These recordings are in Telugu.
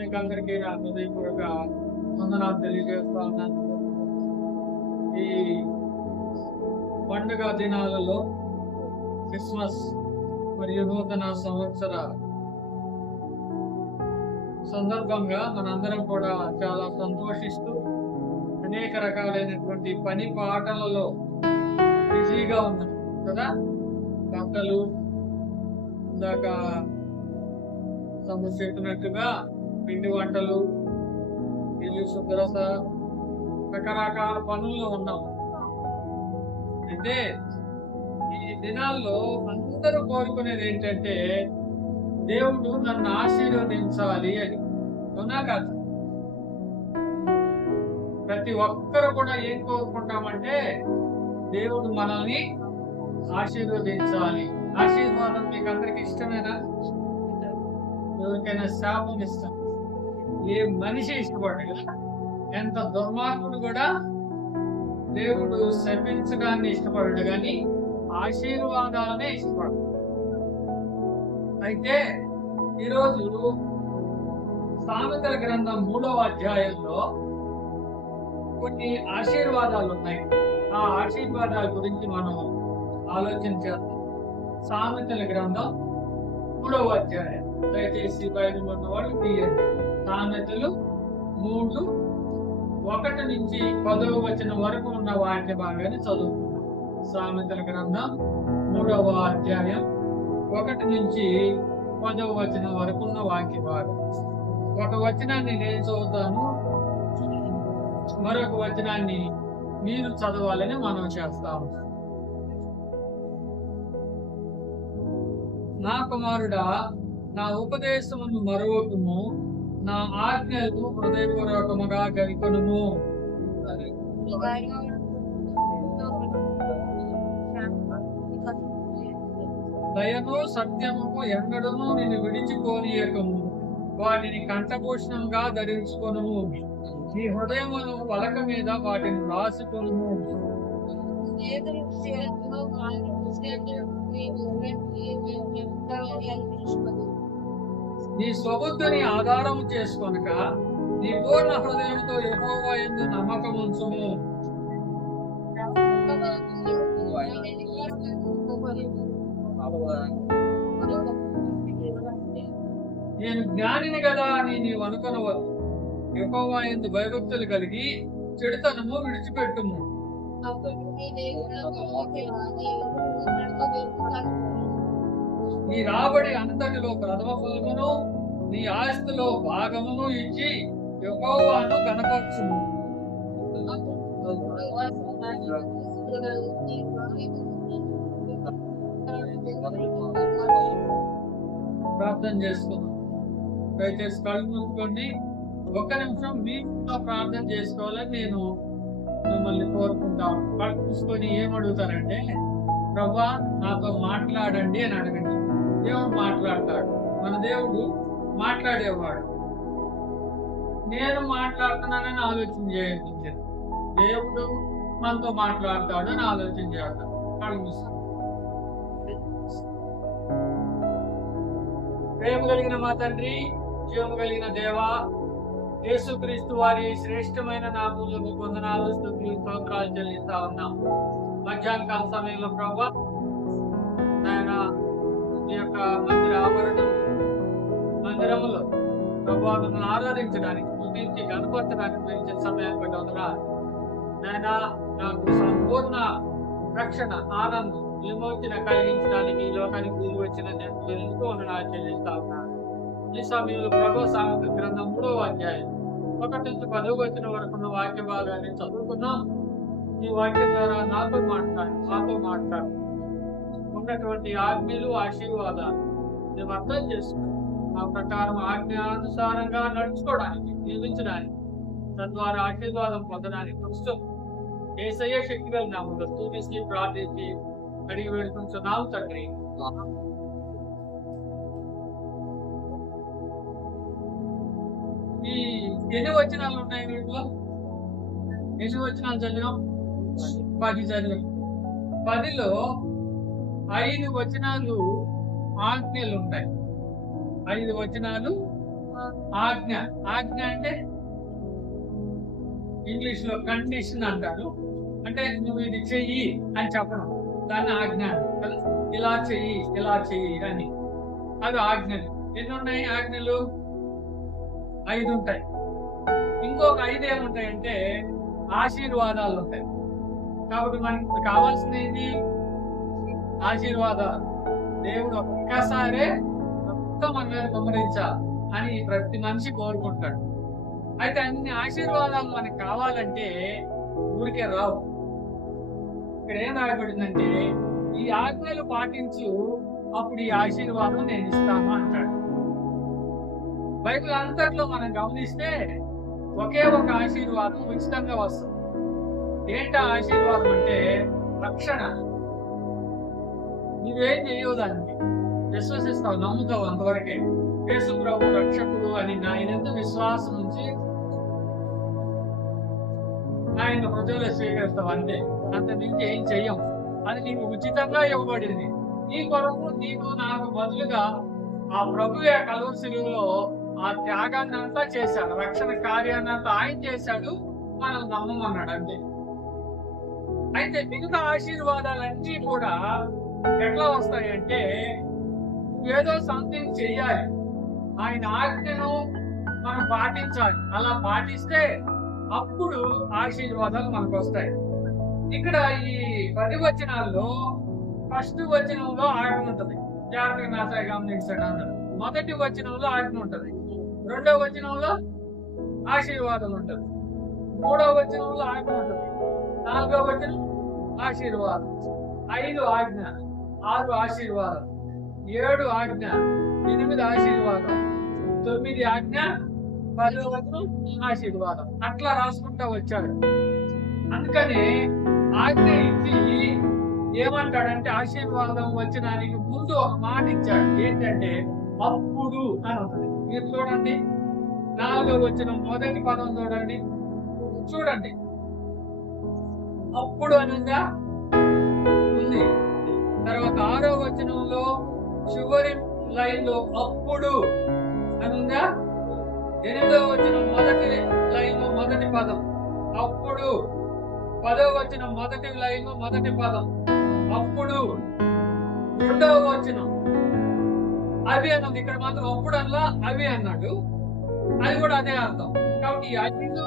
మీకు అందరికీ నా హృదయపూర్వక వందనాలు తెలియజేస్తా ఉన్నాను. ఈ పండుగ దినాలలో క్రిస్మస్ మరియు నూతన సంవత్సర సందర్భంగా మనందరం కూడా చాలా సంతోషిస్తూ అనేక రకాలైనటువంటి పని పాటలలో బిజీగా ఉన్నాం కదా. బట్టలు ఇందాక చెప్పినట్టుగా పిండి వంటలు, ఇల్లు శుభ్రత, రకరకాల పనుల్లో ఉన్నాం. అయితే ఈ దినాల్లో అందరూ కోరుకునేది ఏంటంటే దేవుడు నన్ను ఆశీర్వదించాలి అని. అవునా కాదు? ప్రతి ఒక్కరు కూడా ఏం కోరుకుంటామంటే దేవుడు మనల్ని ఆశీర్వదించాలి. ఆశీర్వాదం మీకు అందరికి ఇష్టమేనా? ఎవరికైనా శాపం ఇష్టం? ఏ మనిషి ఇష్టపడడు కదా. ఎంత దుర్మార్గుడు కూడా దేవుడు శపించడాన్ని ఇష్టపడడు, కానీ ఆశీర్వాదాలనే ఇష్టపడడు. అయితే ఈరోజు సామెతల గ్రంథం 3వ అధ్యాయంలో కొన్ని ఆశీర్వాదాలు ఉన్నాయి. ఆ ఆశీర్వాదాల గురించి మనం ఆలోచన చేద్దాం. సామెతల గ్రంథం 3వ అధ్యాయం, దయచేసి బైబిల్ ఉన్న వాళ్ళు తీయండి. సామెతలు 3:1 నుంచి 10వ వచనం వరకు ఉన్న వాక్య భాగాన్ని చదువుతున్నాం. సామెతల గ్రంథం 3వ అధ్యాయం 1 నుంచి 10వ వచనం వరకు ఉన్న వాక్య భాగం. ఒక వచనాన్ని నేను చదువుతాను, మరొక వచనాన్ని మీరు చదవాలని మనం చేస్తాము. నా కుమారుడా, నా ఉపదేశమును మరువకుము, నా ఆజ్ఞలు హృదయపూర్వకముగా గైకొనుము. దయను సత్యము ఎన్నడను నిన్ను విడిచిపోనీయకము, వాటిని కంఠభూషణంగా ధరించుకొనుము. నీ హృదయమును పలక మీద వాటిని రాసుకొనుము. నీ స్వబుద్ధిని ఆధారము చేసుకొనక నీ పూర్ణ హృదయంతో యెహోవా యందు నమ్మకముంచుము. నేను జ్ఞానిని కదా అని నీవు అనుకొనవద్దు. యెహోవా యందు భయభక్తులు కలిగి చెడుతనము విడిచిపెట్టుము. నీ రాబడి అంతటిలో ప్రథమ ఫలమును, నీ ఆస్తిలో భాగమును ఇచ్చి యెహోవాను కనపరచుము. ప్రార్థన చేసుకుందాం. దయచేసి కళ్ళు మూసుకోండి. 1 నిమిషం మీతో ప్రార్థన చేసుకోవాలని నేను మిమ్మల్ని కోరుకుంటాను. కళ్ళు మూసుకొని ఏమడుగుతారంటే, ప్రభువా నాతో మాట్లాడండి అని అడగండి. దేవుడు మాట్లాడతాడు. మన దేవుడు మాట్లాడేవాడు. నేను మాట్లాడుతున్నానని ఆలోచన చేయండి. దేవుడు మనతో మాట్లాడతాడు అని ఆలోచన చేద్దాం. కళ్ళు మూసుకోండి. ప్రేమ కలిగిన మా తండ్రి, జీవం కలిగిన దేవా, యేసుక్రీస్తు వారి శ్రేష్టమైన నామములో వందనాలు, స్తుతులు, స్తోత్రాలు చెల్లిస్తా ఉన్నాం. మధ్యాహ్నకాల సమయంలో ప్రభువా నాయన ఈ యొక్క మందిరములో ప్రభువా మిమ్మల్ని ఆరాధించడానికి, స్తుతించి కనపరచడానికి పెంచిన సమయాన్ని బట్టి వందనాలు నాయన. నాకు సంపూర్ణ రక్షణ, ఆనందం, విమోచన కలిగించడానికి ఈ లోకానికి దిగి వచ్చిన నేను ఎందుకు వందనాలు చెల్లిస్తా ఉన్నాను. ఈ సమయంలో ప్రభు సామెతల గ్రంథం 3వ అధ్యాయం 1 నుంచి 10వ వచనం వరకు ఉన్న వాక్య భాగాన్ని చదువుకున్నాం. ఈ వాక్యం ద్వారా మాతో మాట్లాడు ఉన్నటువంటి ఆజ్ఞలు, ఆశీర్వాదాలు మేము అర్థం చేసుకుని ఆ ప్రకారం ఆజ్ఞానుసారంగా నడుచుకోవడానికి, జీవించడానికి, తద్వారా ఆశీర్వాదం పొందడానికి ప్రస్తుతం యేసయ్య శక్తిగల నామములో స్తుతించి ప్రార్థించి అడిగి వేడుకుంటున్నాం తండ్రి. ఈ ఎన్ని వచనాలు ఉన్నాయి వీటిలో? ఎన్ని వచనాలు చదివాం? 10 చదివాం. 10లో 5 వచనాలు ఆజ్ఞలు ఉంటాయి, 5 వచనాలు ఆజ్ఞ. ఆజ్ఞ అంటే ఇంగ్లీష్ లో కండిషన్ అంటారు. అంటే నువ్వు ఇది చెయ్యి అని చెప్పడం, దాన్ని ఆజ్ఞ కదా. ఇలా చెయ్యి, ఇలా చెయ్యి అని, అది ఆజ్ఞలు. ఎన్ని ఉన్నాయి ఆజ్ఞలు? 5 ఉంటాయి. ఇంకొక 5 ఏముంటాయంటే ఆశీర్వాదాలు ఉంటాయి. కాబట్టి మనకి కావాల్సింది ఏంటి? ఆశీర్వాదాలు. దేవుడు ఒక్కసారే మొత్తం మన మీద కుమ్మరించాలి అని ప్రతి మనిషి కోరుకుంటాడు. అయితే అన్ని ఆశీర్వాదాలు మనకు కావాలంటే ఊరికే రావు. ఇక్కడ ఏం రాయబడిందంటే ఈ ఆజ్ఞలు పాటించు, అప్పుడు ఈ ఆశీర్వాదం నేను ఇస్తాను అంటాడు. బైబిల్ అంతట్లో మనం గమనిస్తే ఒకే ఒక ఆశీర్వాదం ఉచితంగా వస్తుంది. ఏంటి ఆశీర్వాదం అంటే రక్షణ. నువ్వేం చేయవు, దానికి విశ్వసిస్తావు, నమ్ముతావు, అంతవరకే. యేసు ప్రభు రక్షకుడు అని ఆయనందు విశ్వాసం నుంచి ఆయన హృదయంలో స్వీకరిస్తావు, అంతే. అంత మించి ఏం చెయ్యం. అది నీకు ఉచితంగా ఇవ్వబడింది. నీ కొరకు నీకు నాకు బదులుగా ఆ ప్రభువే కలువరి శిలువలో ఆ త్యాగాన్ని అంతా చేశాడు, రక్షణ కార్యాన్ని అంతా ఆయన చేశాడు, మనం నమ్మమన్నాడు, అంతే. అయితే మిగతా ఆశీర్వాదాలన్నీ కూడా ఎట్లా వస్తాయంటే ఏదో సంథింగ్ చెయ్యాలి, ఆయన ఆజ్ఞను మనం పాటించాలి. అలా పాటిస్తే అప్పుడు ఆశీర్వాదాలు మనకు వస్తాయి. ఇక్కడ ఈ 10 వచనాల్లో ఫస్ట్ వచనంలో ఆజ్ఞ ఉంటుంది. జాగ్రత్తగా నాసాయి గమనించాడు అందరూ. మొదటి వచనంలో ఆజ్ఞ ఉంటుంది, రెండవ వచనంలో ఆశీర్వాదం ఉంటుంది, మూడవ వచనంలో ఆజ్ఞ ఉంటుంది, నాలుగవ వచనం ఆశీర్వాదం, 5 ఆజ్ఞ, 6 ఆశీర్వాదం, 7 ఆజ్ఞ, 8 ఆశీర్వాదం, 9 ఆజ్ఞ, 10వ వచనం ఆశీర్వాదం. అట్లా రాసుకుంటా వచ్చాడు. అందుకని ఆజ్ఞ ఇచ్చి ఏమంటాడంటే ఆశీర్వాదం వచ్చినానికి ముందు ఒక మాట ఇచ్చాడు. ఏంటంటే అప్పుడు అని ఉంటుంది. మీరు చూడండి, 4వ వచనం మొదటి పదం చూడండి, చూడండి. అప్పుడు అనుందా ఉంది. తర్వాత 6వ వచనంలో చివరి లైన్ లో అప్పుడు అనుందా. 8వ వచనం మొదటి లైన్ లో మొదటి పదం అప్పుడు. 10వ వచనం మొదటి లైన్ లో మొదటి పదం అప్పుడు. 2వ వచనం అవి అన్నది. ఇక్కడ మాత్రం అప్పుడు అలా అవి అన్నాడు, అది కూడా అదే అర్థం. కాబట్టి ఈ 5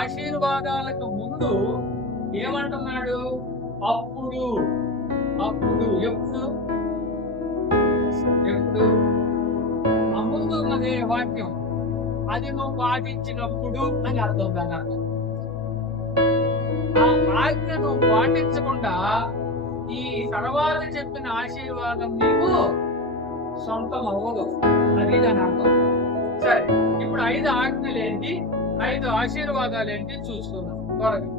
ఆశీర్వాదాలకు ముందు ఏమంటున్నాడు? అప్పుడు. అప్పుడు ఎప్పుడు? ఎప్పుడు? ఆ ముందు ఉన్నదే వాక్యం, అది నువ్వు పాటించినప్పుడు అని అర్థం. దాని అర్థం ఆ ఆజ్ఞను పాటించకుండా ఈ తర్వాత చెప్పిన ఆశీర్వాదం నీకు సొంతం అవ్వదు, అది దాని అర్థం. సరే, ఇప్పుడు 5 ఆజ్ఞలు ఏంటి, 5 ఆశీర్వాదాలు ఏంటి చూసుకుందాం త్వరగా.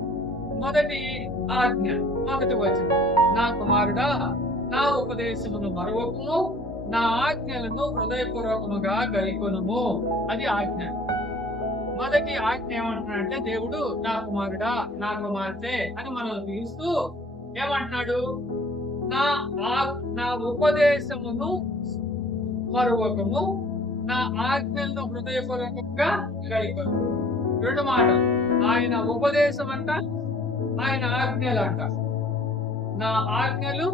మొదటి ఆజ్ఞ, మొదటి వచనం, నా కుమారుడా నా ఉపదేశమును మరువకుము, నా ఆజ్ఞలను హృదయపూర్వకముగా గైకొనుము. అది ఆజ్ఞ. మొదటి ఆజ్ఞ ఏమంటున్నాడంటే దేవుడు నా కుమారుడా నా కుమార్తె అని మనల్ని పిలుస్తూ ఏమంటున్నాడు? నా ఉపదేశమును మరువకము, నా ఆజ్ఞలను హృదయపూర్వకంగా గైకొనుము. 2 మాటలు. ఆయన ఉపదేశం అంట, ఆయన ఆజ్ఞలు అంట. నా ఆజ్ఞలు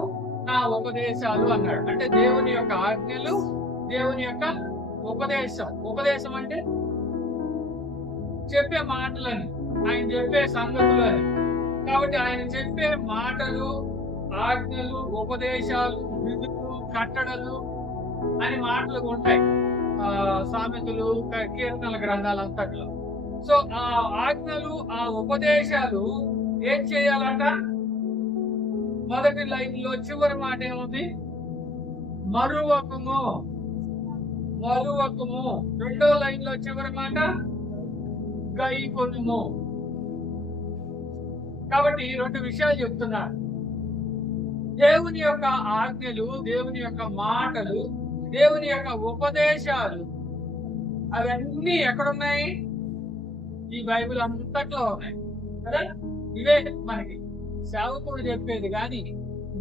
నా ఉపదేశాలు అన్నాడు. అంటే దేవుని యొక్క ఆజ్ఞలు, దేవుని యొక్క ఉపదేశం. ఉపదేశం అంటే చెప్పే మాటలని, ఆయన చెప్పే సంగతులని. కాబట్టి ఆయన చెప్పే మాటలు, ఆజ్ఞలు, ఉపదేశాలు, విధులు, కట్టడలు అని మాటలు ఉంటాయి సామెతలు, కీర్తనల గ్రంథాలు అంతట్లో. సో ఆ ఆజ్ఞలు, ఆ ఉపదేశాలు ఏం చేయాలంట? మొదటి లైన్ లో చివరి మాట ఏముంది? మరువకము. మరువకము. 2వ లైన్ లో చివరి మాట గైకొనుము. కాబట్టి 2 విషయాలు చెప్తున్నాడు. దేవుని యొక్క ఆజ్ఞలు, దేవుని యొక్క మాటలు, దేవుని యొక్క ఉపదేశాలు అవన్నీ ఎక్కడున్నాయి? ఈ బైబిల్ అంతట్లో ఉన్నాయి కదా. ఇవే మనకి సేవకుడు చెప్పేది కానీ,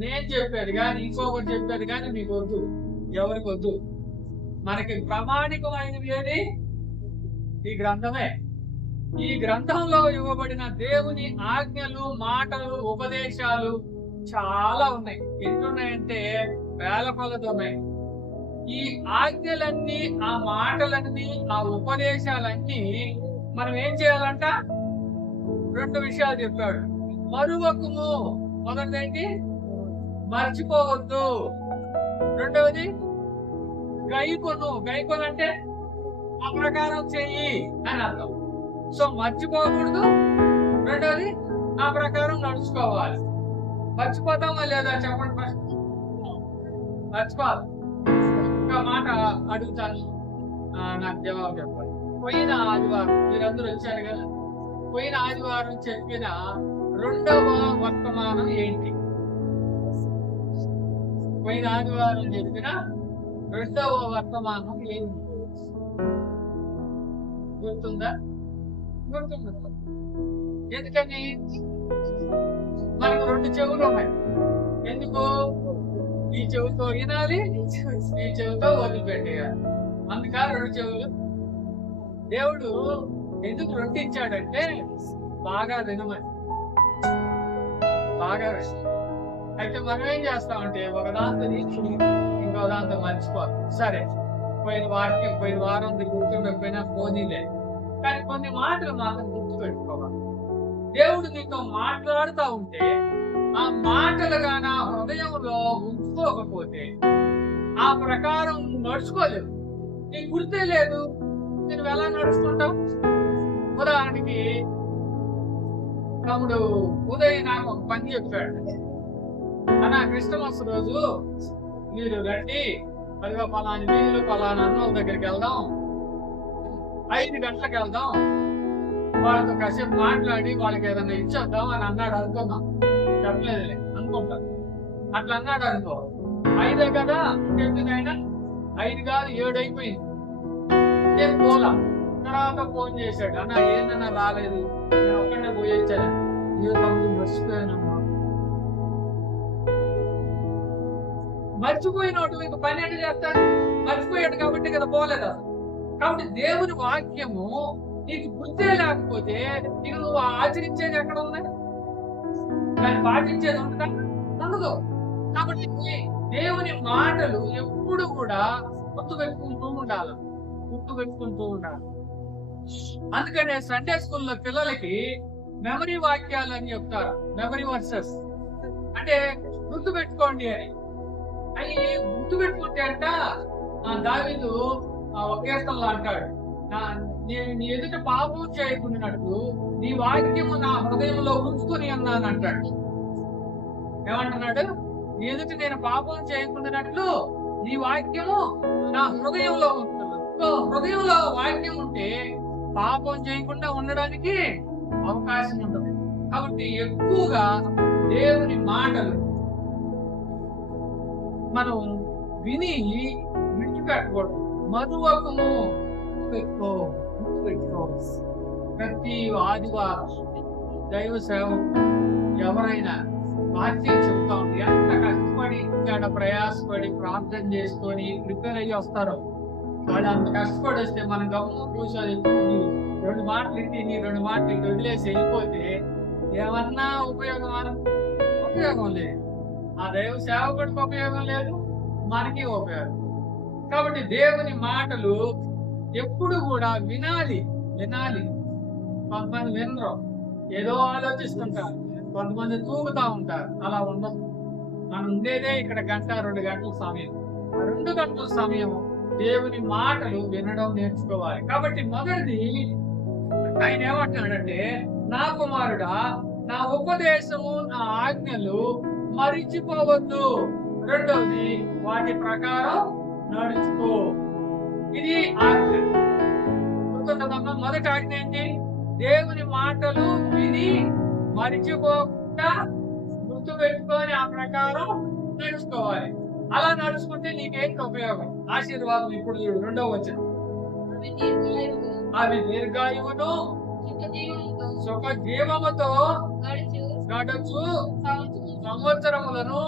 నేను చెప్పేది కానీ, ఇంకొకటి చెప్పేది కానీ మీకు వద్దు, ఎవరికి వద్దు. మనకి ప్రామాణికమైనవి ఏది? ఈ గ్రంథమే. ఈ గ్రంథంలో ఇవ్వబడిన దేవుని ఆజ్ఞలు, మాటలు, ఉపదేశాలు చాలా ఉన్నాయి. ఎన్నున్నాయంటే వేల కొలది ఉన్నాయి. ఈ ఆజ్ఞలన్నీ, ఆ మాటలన్నీ, ఆ ఉపదేశాలన్నీ మనం ఏం చేయాలంట? 2 విషయాలు చెప్పాడు. మరువకుము, మొదటిదేంటి? మర్చిపోవద్దు. రెండవది గైకొను. గైకొను అంటే ఆ ప్రకారం చెయ్యి అని అర్థం. సో మర్చిపోకూడదు, రెండవది ఆ ప్రకారం నడుచుకోవాలి. మర్చిపోతామా లేదా చెప్పండి ఫస్ట్. మర్చిపోవాలి. ఒక మాట అడుగుతాను, నాకు జవాబు చెప్పాలి. పోయిన ఆదివారం మీరందరూ వచ్చారు కదా, పోయిన ఆదివారం చెప్పిన 2వ వర్తమానం ఏంటి? పోయిన ఆదివారం చెప్పిన 2వ వర్తమానం ఏంటి? గుర్తుందా? గుర్తుంది. ఎందుకని? మనకు 2 చెవులు ఉన్నాయి. ఎందుకు? ఈ చెవుతో వినాలి, ఈ చెవుతో వదిలిపెట్టేయాలి. అందుక 2 చెవులు. దేవుడు ఎందుకు 2 ఇచ్చాడంటే బాగా వినమని, బాగా విన. అయితే మనం ఏం చేస్తామంటే ఒక దాంతో తీసి ఇంకో దాంతో మర్చిపోతాం. సరే, పోయిన వారం గుర్తుండకపోయినా పోనీలే, కానీ కొన్ని మాటలు మాత్రం గుర్తుపెట్టుకోవాలి. దేవుడు నీతో మాట్లాడుతూ ఉంటే ఆ మాటలుగా నా హృదయంలో ఉంచుకోకపోతే ఆ ప్రకారం నడుచుకోలేవు. నీకు గుర్తే లేదు, నువ్వు ఎలా నడుచుకుంటావు? ఉదాహరణకి తమ్ముడు ఉదయ్ నాకు ఒక పని చెప్పాడు. అన్నా, క్రిస్టమస్ రోజు మీరు రండి, అదిగో పలాని వీళ్ళు పలానా అన్నోళ్ళ దగ్గరికి వెళ్దాం, 5 గంటలకు వెళ్దాం, వాళ్ళతో కాసేపు మాట్లాడి వాళ్ళకి ఏదైనా ఇచ్చేద్దాం అని అన్నాడు. అనుకున్నాం, చెప్పలేదులే అనుకుంటా. అట్లా అన్నాడు అనుకో, 5 కదా చెప్పినైనా 5 కాదు 7 అయిపోయింది. నేను పోలా. తర్వాత ఫోన్ చేశాడు, అన్న ఏందన్నా రాలేదు, నేను ఒక్కడే పోయొచ్చాను, తమ్ముడు మర్చిపోయానమ్మా. మర్చిపోయినోడు ఇంక 12 చేస్తాడు. మర్చిపోయాడు కాబట్టి కదా పోలేదు. కాబట్టి దేవుని వాక్యము నీకు గుర్తే లేకపోతే నీకు నువ్వు ఆచరించేది ఎక్కడ ఉంది? దాన్ని పాటించేది ఉంటుందా? ఉండదు. కాబట్టి దేవుని మాటలు ఎప్పుడు కూడా గుర్తుపెట్టుకుంటూ ఉండాలి. అందుకనే సండే స్కూల్లో పిల్లలకి మెమరీ వాక్యాలు అని చెప్తారు. మెమరీ వర్సెస్ అంటే గుర్తు పెట్టుకోండి అని. అవి గుర్తు పెట్టుకుంటే అంట దావీదు ఒకేష్టంలో అంటాడు, నేను నీ ఎదుట పాపం చేయకున్నట్టు నీ వాక్యము నా హృదయంలో ఉంచుకొని అన్నాను అంటాడు. ఏమంటున్నాడు? నీ ఎదుట నేను పాపం చేయకున్నట్లు నీ వాక్యము నా హృదయంలో ఉంటున్నాను. సో హృదయంలో వాక్యం ఉంటే పాపం చేయకుండా ఉండడానికి అవకాశం ఉంటుంది. కాబట్టి ఎక్కువగా దేవుని మాటలు మనం విని విడిచిపెట్టకూడదు. మరువకము పెట్టుకో. ప్రతి ఆదివారం దైవ సేవకు ఎవరైనా వాక్యం చెప్తా ఉంది, ఎంత కష్టపడి ఇక్కడ ప్రయాసపడి ప్రార్థన చేసుకొని ప్రిపేర్ అయ్యి వస్తారో, వాళ్ళు అంత కష్టపడి వస్తే మనం గమ్ము కూర్చొని 2 మాటలు తిని 2 మాటలు వదిలేసి వెళ్ళిపోతే ఏమన్నా ఉపయోగం లేదు. ఆ దైవ సేవకుడికి ఉపయోగం లేదు, మనకి ఉపయోగం. కాబట్టి దేవుని మాటలు ఎప్పుడు కూడా వినాలి. కొంతమంది వినరు, ఏదో ఆలోచిస్తుంటారు, కొంతమంది తూగుతా ఉంటారు. అలా ఉండదు. మనం ఉండేదే ఇక్కడ 1-2 గంటల సమయం. 2 గంటల సమయం దేవుని మాటలు వినడం నేర్చుకోవాలి. కాబట్టి మొదటిది ఆయన ఏమంటున్నాడంటే, నా కుమారుడా, నా ఉపదేశము నా ఆజ్ఞలు మరిచిపోవద్దు. రెండవది, వాటి ప్రకారం నడుచుకో. ఇది ఆజ్ఞ. మొదటి ఆజ్ఞ ఏంటి? దేవుని మాటలు విని మరిచిపోకుండా గుర్తు పెట్టుకొని ఆ ప్రకారం నడుచుకోవాలి. అలా నడుచుకుంటే నీకేంటి ఉపయోగం? ఆశీర్వాదం. ఇప్పుడు రెండవ వచనం, అవి దీర్ఘాయువును సుఖ జీవముతో గడచు సంవత్సరములను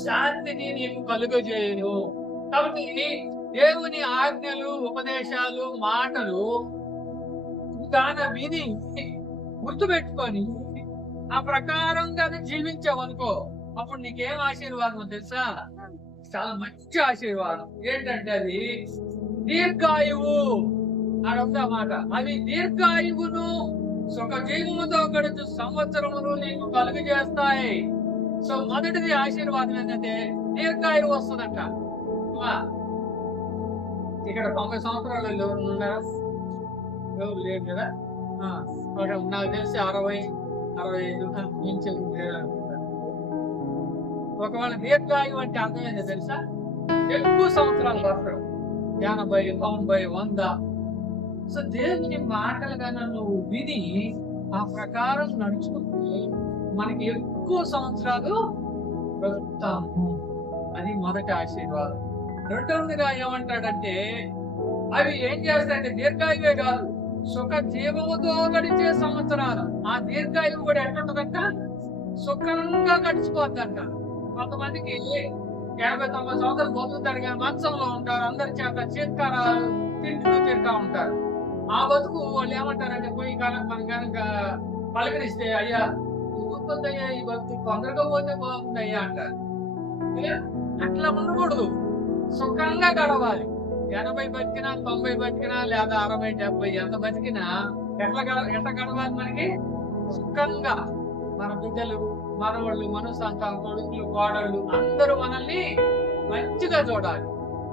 శాంతిని నీకు కలుగజేయును. కాబట్టి దేవుని ఆజ్ఞలు, ఉపదేశాలు, మాటలు దాని విని గుర్తుపెట్టుకొని ఆ ప్రకారంగా జీవించావనుకో, అప్పుడు నీకేం ఆశీర్వాదం తెలుసా? చాలా మంచి ఆశీర్వాదం. ఏంటంటే అది దీర్ఘాయువు అదొక మాట. అవి దీర్ఘాయువును సుఖ జీవముతో గడుచు సంవత్సరములు నీకు కలుగు చేస్తాయి. సో మొదటిది ఆశీర్వాదం ఏంటంటే దీర్ఘాయువు వస్తుందంట. ఇక్కడ 90 సంవత్సరాలు ఎవరు ఉన్నారా? ఎవరు లేరు కదా. నాకు తెలిసి 60-65 మించి ఒకవేళ దీర్ఘాయువు అంటే అర్థం ఏంటో తెలుసా? ఎక్కువ సంవత్సరాలు బతకడం, 80, 90, 100. సో దేవుని మాటలుగా నువ్వు విని ఆ ప్రకారం నడుచుకుంటే మనకి ఎక్కువ సంవత్సరాలు బ్రతుకుతాము. అది మొదటి ఆశీర్వాదం. రెండవదిగా ఏమంటాడంటే అవి ఏం చేస్తాయంటే దీర్ఘాయువే కాదు, సుఖ జీవముతో గడిచే సంవత్సరాలు. ఆ దీర్ఘాయువు కూడా ఎట్లుంటదంట? సుఖంగా గడిచిపోద్దంట. కొంతమందికి 80-90 సంవత్సరాలు బతుకుతారు కానీ మంచంలో ఉంటారు, అందరి చేత చీత్కారాలు తింటూ ఉంటారు. ఆ బతుకు వాళ్ళు ఏమంటారంటే పోయి కాలం మనం కనుక పలకరిస్తే, అయ్యా పోతుందయ్యా ఈ బతుకు, తొందరగా పోతే బాగుంది అయ్యా అంటారు. అట్లా ఉండకూడదు, సుఖంగా గడవాలి. 80 బతికినా, 90 బతికినా, లేదా 60, 70 ఎంత బతికినా ఎట్లా గడవాలి? మనకి సుఖంగా మన బిడ్డలు, మనవాళ్ళు, మనసంతానం, కొడుకులు, కోడళ్ళు అందరూ మనల్ని మంచిగా చూడాలి.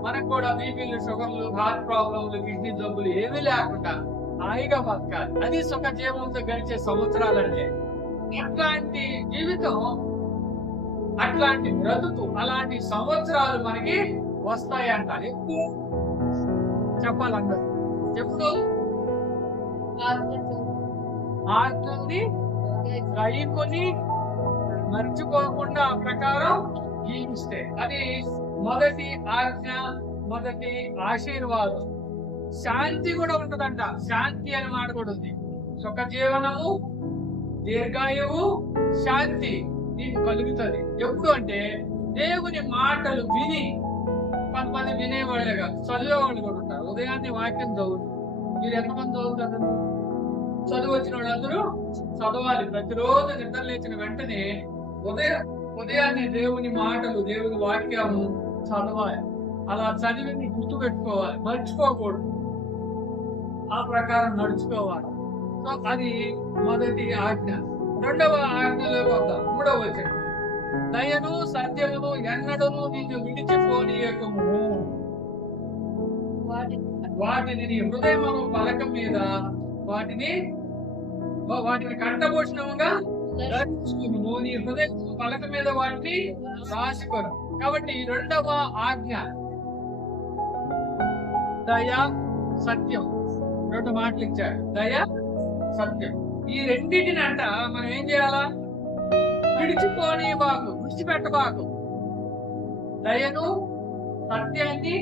మనకు కూడా బీపీలు, షుగర్లు, హార్ట్ ప్రాబ్లంలు, కిడ్నీ జబ్బులు ఏమీ లేకుండా హాయిగా బతకాలి. అది సుఖ జీవంతో గడిచే సంవత్సరాలంటే. అట్లాంటి జీవితం, అట్లాంటి బ్రతుకు, అలాంటి సంవత్సరాలు మనకి వస్తాయంట. ఎక్కువ చెప్పాలంటారు. ఎప్పుడు ఆజ్ఞల్ని కైకొని మర్చిపోకుండా ఆ ప్రకారం జీవిస్తే అది మొదటి ఆజ్ఞ, మొదటి ఆశీర్వాదం. శాంతి కూడా ఉంటదంట. శాంతి అని మాట కూడా ఉంది. సుఖ జీవనము, దీర్ఘాయువు, శాంతి నీకు కలుగుతుంది. ఎప్పుడు అంటే దేవుని మాటలు విని. కొంతమంది వినేవాళ్ళుగా చదివేవాళ్ళు కూడా ఉంటారు. ఉదయాన్నే వాక్యం చదువుతారు. మీరు ఎంతమంది చదువుతారు? చదువు వచ్చిన వాళ్ళందరూ చదవాలి. ప్రతిరోజు నిద్ర లేచిన వెంటనే ఉదయాన్నే దేవుని మాటలు, దేవుని వాక్యము చదవాలి. అలా చదివి గుర్తు పెట్టుకోవాలి, మర్చిపోకూడదు. ఆ ప్రకారం నడుచుకోవాలి. సో అది మొదటి ఆజ్ఞ. రెండవ ఆజ్ఞలోకి వద్దాం. 3వ వచనం. దయను సత్యమును ఎన్నడను నిన్ను విడిచిపోనీయకము. వాటిని నీ హృదయము పలక మీద వాటిని కంఠభూషణముగా ధరించుకును. నీ హృదయం పలక మీద వాటిని రాసుకొను. కాబట్టి రెండవ ఆజ్ఞ దయ, సత్యం. 2 మాటలు ఇచ్చాడు. దయ, సత్యం. ఈ రెండింటిని అంట మనం ఏం చేయాలా? విడిచిపెట్టబాకు. దయను, సత్యాన్ని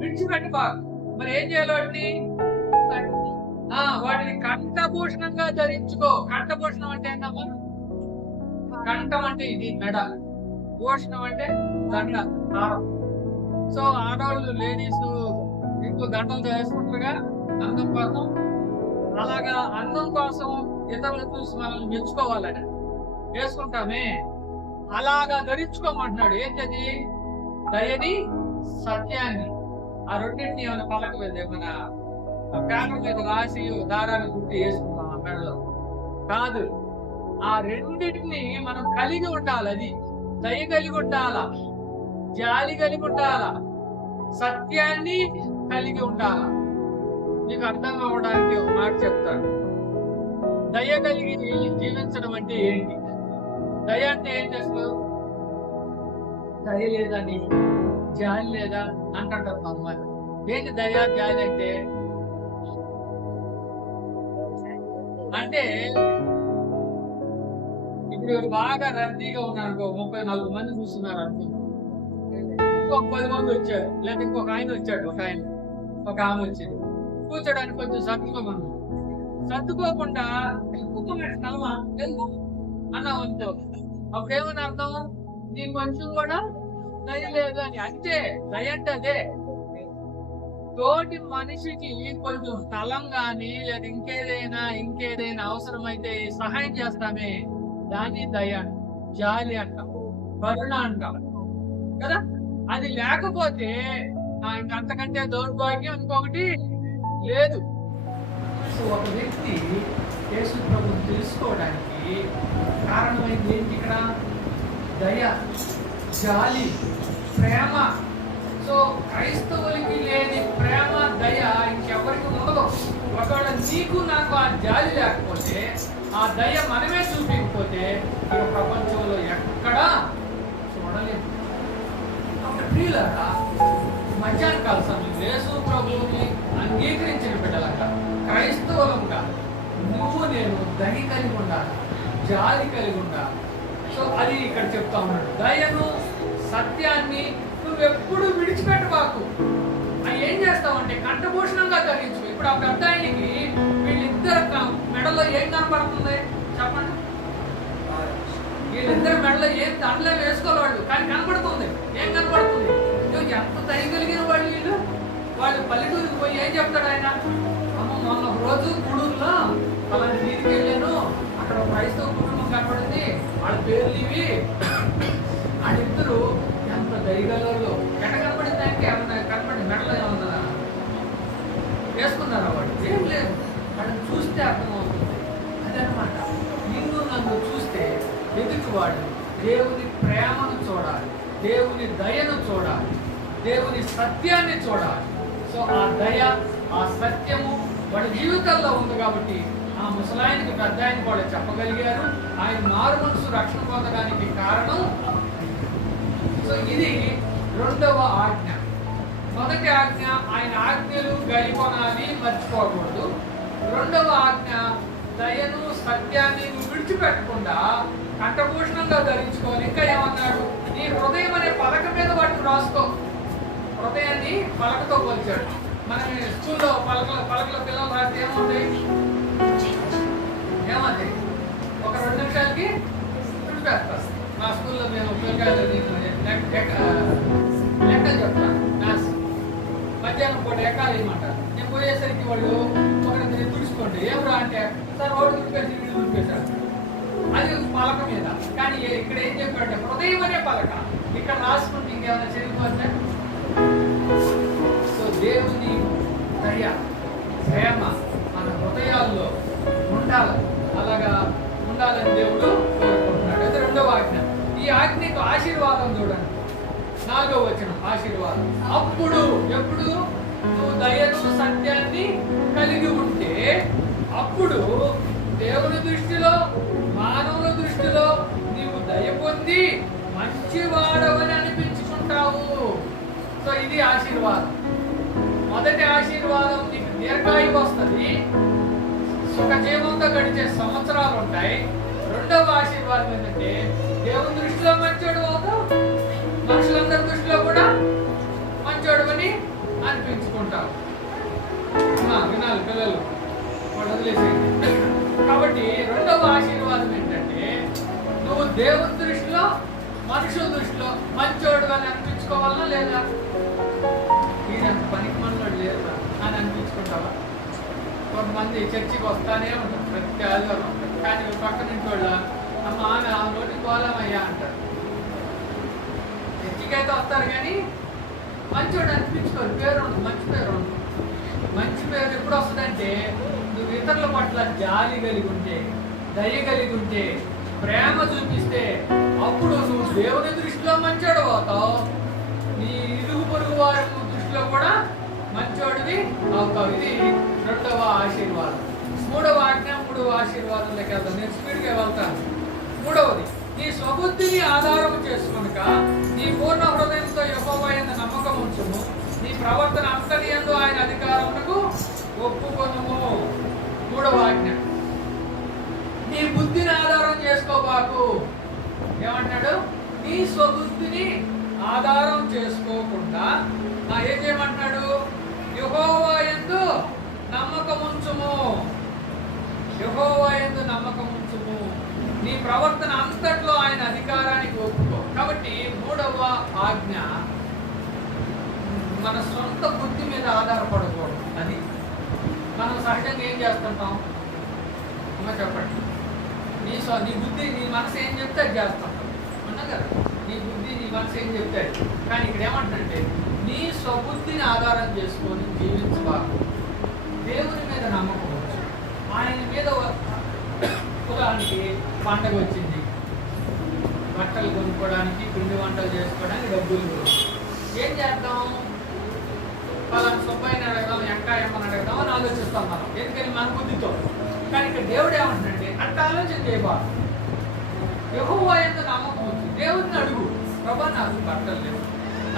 విడిచిపెట్టబాకు. మరి ఏం చేయాలి? వాటిని కంఠభూషణంగా ధరించుకో. కంఠభూషణం అంటే ఏంటమ్మా? కంఠం అంటే ఇది మెడ, భూషణం అంటే దండ, హారం. సో ఆడవాళ్ళు, లేడీస్ ఇంకో దండలు వేసుకుంటారుగా అందం కోసం. అలాగా అందం కోసం ఇతరులు చూసి మనల్ని మెచ్చుకోవాలని వేసుకుంటామే. అలాగా ధరించుకోమంటున్నాడు. ఏంటది? దయని, సత్యాన్ని. ఆ రెండింటిని ఏమైనా పలక మీద ఏమైనా పేపర్ మీద రాసి దారాన్ని కుట్టి వేసుకుంటాం ఆ మెడలో కాదు. ఆ రెండింటిని మనం కలిగి ఉండాలి. అది దయ కలిగి ఉండాలా, జాలి కలిగి ఉండాలా, సత్యాన్ని కలిగి ఉండాలా. మీకు అర్థం అవ్వడానికి ఒక మాట చెప్తాను. దయ కలిగి జీవించడం అంటే ఏంటి? దయ అంటే ఏం చేస్తావు? దయ లేదా, నీకు జాలి లేదా అంటారు కొంతమంది. ఏంటి దయ, జాలి అంటే? అంటే ఇప్పుడు బాగా రద్దీగా ఉన్నారు, 30-40 మంది కూర్చున్నారు అనుకో. ఇంకొక 10 మంది వచ్చారు, లేదా ఇంకొక ఆయన వచ్చాడు, ఒక ఆమె వచ్చింది. కూర్చోడానికి కొంచెం సర్దుకోకుండా అన్నాం అనుకో. అప్పుడేమని అర్థం? నీ కొంచెం కూడా దయ లేదు అని. అంతే. దయ అంటే అదే. తోటి మనిషికి కొంచెం స్థలం గాని లేదా ఇంకేదైనా అవసరమైతే సహాయం చేస్తామే, దాన్ని దయ అంటాం, జాలి అంటాం, కరుణ అంటాం కదా. అది లేకపోతే ఇంకంతకంటే దౌర్భాగ్యం ఇంకొకటి లేదు. సో ఒక వ్యక్తి యేసు ప్రభువుని తెలుసుకోవడానికి కారణమైంది ఏంటి? ఇక్కడ దయ, జాలి, ప్రేమ. సో క్రైస్తవులకి లేని ప్రేమ, దయ ఇంకెవరికి ఉండదు. ఒకవేళ నీకు నాకు ఆ జాలి లేకపోతే, ఆ దయ మనమే చూపించకపోతే ఇక ప్రపంచంలో ఎక్కడా చూడలేదు. ప్రియులారా, మధ్యాహ్న కాల సమయంలో యేసు ప్రభువుని అంగీకరించిన బిడ్డలంగా, క్రైస్తవులంగా నువ్వు నేను దయ కలిగి ఉండాలి, జాలి కలిగి ఉండాలి. సో అది ఇక్కడ చెప్తా ఉన్నాడు. దయను, సత్యాన్ని నువ్వెప్పుడు విడిచిపెట్టబాకు. అవి ఏం చేస్తావంటే కంఠభూషణంగా ధరించు. ఇప్పుడు ఆ పెద్ద ఆయనకి వీళ్ళిద్దరు మెడలో ఏం కనపడుతుంది చెప్పండి? వీళ్ళిద్దరు మెడలో ఏం దండలే వేసుకోవాలి, కానీ కనపడుతుంది. ఏం కనపడుతుంది? ఎంత దయగలిగిన వాళ్ళు వీళ్ళు. వాళ్ళు పల్లెటూరికి పోయి ఏం చెప్తాడు ఆయన? అమ్మ మొన్న ఒక రోజు గూడూరులో అలాంటి వీధికి వెళ్ళాను, అక్కడ క్రైస్తవ కుటుంబం కనపడింది, వాళ్ళ పేర్లు ఇవి. వాళ్ళిద్దరు ఎంత దయగలలో. ఎట కనపడింది ఆయనకి? ఏమన్నా కనపడింది? మెడలో ఏమన్నా వేసుకున్నారా? వాళ్ళు ఏం లేదు. వాళ్ళని చూస్తే అర్థమవుతుంది. అదనమాట, నిన్ను నన్ను చూస్తే ఎదుటివాడు దేవుని ప్రేమను చూడాలి, దేవుని దయను చూడాలి, దేవుని సత్యాన్ని చూడాలి. సో ఆ దయ, ఆ సత్యము వాడి జీవితాల్లో ఉంది కాబట్టి ఆ ముసలాయనికి పెద్ద ఆయన కూడా చెప్పగలిగారు. ఆయన మారు మనసు రక్షణ పొందడానికి కారణం. సో ఇది రెండవ ఆజ్ఞ. మొదటి ఆజ్ఞ ఆయన ఆజ్ఞలు గైకొనాలి, మర్చిపోకూడదు. రెండవ ఆజ్ఞ దయను, సత్యాన్ని నువ్వు విడిచిపెట్టకుండా కంఠభూషణంగా ధరించుకోవాలి. ఇంకా ఏమన్నాడు? నీ హృదయం అనే పలక మీద వాటిని రాసుకో. హృదయాన్ని పలకతో పోల్చాడు. మనం స్కూల్లో పలకలో పిల్లలు రాస్తే ఏముంది? ఒక 2 నిమిషాలకి విడిపేస్తారు. మా స్కూల్లో మేము పిల్లకాయలు లెక్కలు చెప్తాను. మ్యాథ్స్ మధ్యాహ్నం పూట ఎక్కాలి ఏమంటారు. నేను పోయేసరికి వాళ్ళు ఒకరిద్దరు తుడుచుకోండి, ఏమరా అంటే సార్ ఒకటి తుడిపేశారు. అది పలక మీద. కానీ ఇక్కడ ఏం చెప్పాడంటే హృదయం అనే పలక. ఇక్కడ రాసుకుంటే ఇంకేమైనా చెరిగిపోతే. సో దేవుని దయ, ప్రేమ మన హృదయాల్లో ఉండాలి. అలాగా ఉండాలని దేవుడు కోరుకుంటున్నాడు. అది రెండవ ఆజ్ఞ. ఈ ఆజ్ఞకు ఆశీర్వాదం చూడండి. 4వ వచనం ఆశీర్వాదం. అప్పుడు ఎప్పుడు నువ్వు దయను, సత్యాన్ని కలిగి ఉంటే అప్పుడు దేవుని దృష్టిలో, మానవుల దృష్టిలో నీవు దయ పొంది మంచివాడవని అనిపించుకుంటావు. సో ఇది ఆశీర్వాదం. మొదటి ఆశీర్వాదం నీకు దీర్ఘాయువు వస్తుంది, సుఖజీవంతో గడిచే సంవత్సరాలు ఉంటాయి. రెండవ ఆశీర్వాదం ఏంటంటే దేవుని దృష్టిలో మంచోడు అవుతావు, మనుషులందరి దృష్టిలో కూడా మంచోడు అని అనిపించుకుంటావు. వినాలి పిల్లలు, వాళ్ళు వదిలేసేయండి. కాబట్టి రెండవ ఆశీర్వాదం ఏంటంటే నువ్వు దేవుని దృష్టిలో, మనుషుల దృష్టిలో మంచోడు అని అనిపించుకోవాలా లేదా? ఈయన పనికి మనోడు లేదు అని అనిపించుకుంటావా? కొంతమంది చర్చికి వస్తానే ఉంటారు, ప్రతి ఆదివారం ఉంటారు. కానీ పక్కన ఇంటి వాళ్ళ అమ్మ ఆ నోటి కోలమయ్యా అంటారు. చర్చికి అయితే వస్తారు కానీ మంచోడు అనిపించుకోరు. పేరు ఉండదు, మంచి పేరు ఉండదు. మంచి పేరు ఎప్పుడు వస్తుందంటే నువ్వు ఇతరుల పట్ల జాలి కలిగి ఉంటే, దయ కలిగి ఉంటే, ప్రేమ చూపిస్తే అప్పుడు నువ్వు దేవుని దృష్టిలో మంచోడు అవుతావు, నీ ఇరుగు పొరుగు వారి దృష్టిలో కూడా మంచోడివి అవుతావు. ఇది రెండవ ఆశీర్వాదం. మూడవ ఆజ్ఞ, మూడవ ఆశీర్వాదంలోకి వెళ్తాం. నేను స్పీడ్గా వెళ్తాను. మూడవది, నీ స్వబుద్ధిని ఆధారం చేసుకొనక నీ పూర్ణ హృదయంతో యెహోవా యందు నమ్మకం ఉంచుము, నీ ప్రవర్తన అంతటి యందు ఆయన అధికారమునకు ఒప్పుకొనుము. మూడవ ఆజ్ఞ, నీ బుద్ధిని ఆధారం చేసుకోబాకు. ఏమంటాడు? నీ స్వబుద్ధిని ఆధారం చేసుకోకుండా ఏం చేయమంటున్నాడు? యెహోవా యందు నమ్మకం ఉంచుము, యెహోవా యందు నమ్మకం ఉంచుము, నీ ప్రవర్తన అంతట్లో ఆయన అధికారానికి ఒప్పుకో. కాబట్టి మూడవ ఆజ్ఞ మన సొంత బుద్ధి మీద ఆధారపడకూడదు. అది మనం సహజంగా ఏం చేస్తుంటాం? అమ్మ చెప్పండి, నీ బుద్ధి నీ మనసు ఏం చెప్తే అది చేస్తాం. ఉన్నా కదా, నీ బుద్ధి నీ మనసు ఏం చెప్తే. కానీ ఇక్కడ ఏమంటే నీ స్వబుద్ధిని ఆధారం చేసుకొని జీవించబాకు. దేవుని మీద నమ్మకం వచ్చు. ఆయన మీద ఉదాహరణకి పండగ వచ్చింది, బట్టలు కొనుక్కోవడానికి, పిండి వంటలు చేసుకోవడానికి డబ్బులు. ఏం చేద్దాం? పలానా సుబ్బాయిని అడగదాం, ఎంకాయమ్మని అడగదాం అని ఆలోచిస్తాం మనం, ఎందుకని మన బుద్ధితో. కానీ ఇక్కడ దేవుడు ఏమంటుందంటే అట్లా ఆలోచన చేయబాకు. యెహోవా యందు నమ్మకం ఉంది. దేవుడిని అడుగు, ప్రభా నాకు బట్టలు లేవు,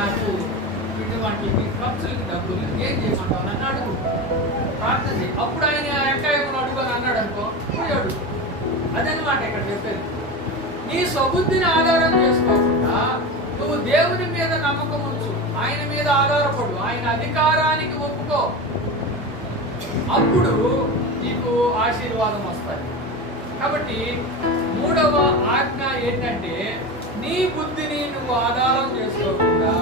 నాకు పిండి వంటలకి ఖర్చులకి డబ్బులు లేవు, ఏం చేయమంటావు నన్ను అడుగు, ప్రార్థన చేయి. అప్పుడు ఆయన ఎంకాయమ్మను అడుగు అని అన్నాడు అనుకో, పోయి అడుగు. అదనమాట ఇక్కడ చెప్పేది. నీ స్వబుద్ధిని ఆధారం చేసుకోకుండా నువ్వు దేవుని మీద నమ్మకం ఉంచు, ఆయన మీద ఆధారపడు, ఆయన అధికారానికి ఒప్పుకో. అప్పుడు నీకు ఆశీర్వాదం వస్తాయి. కాబట్టి 3వ ఆజ్ఞ ఏంటంటే నీ బుద్ధిని నువ్వు ఆధారం చేసుకోకుండా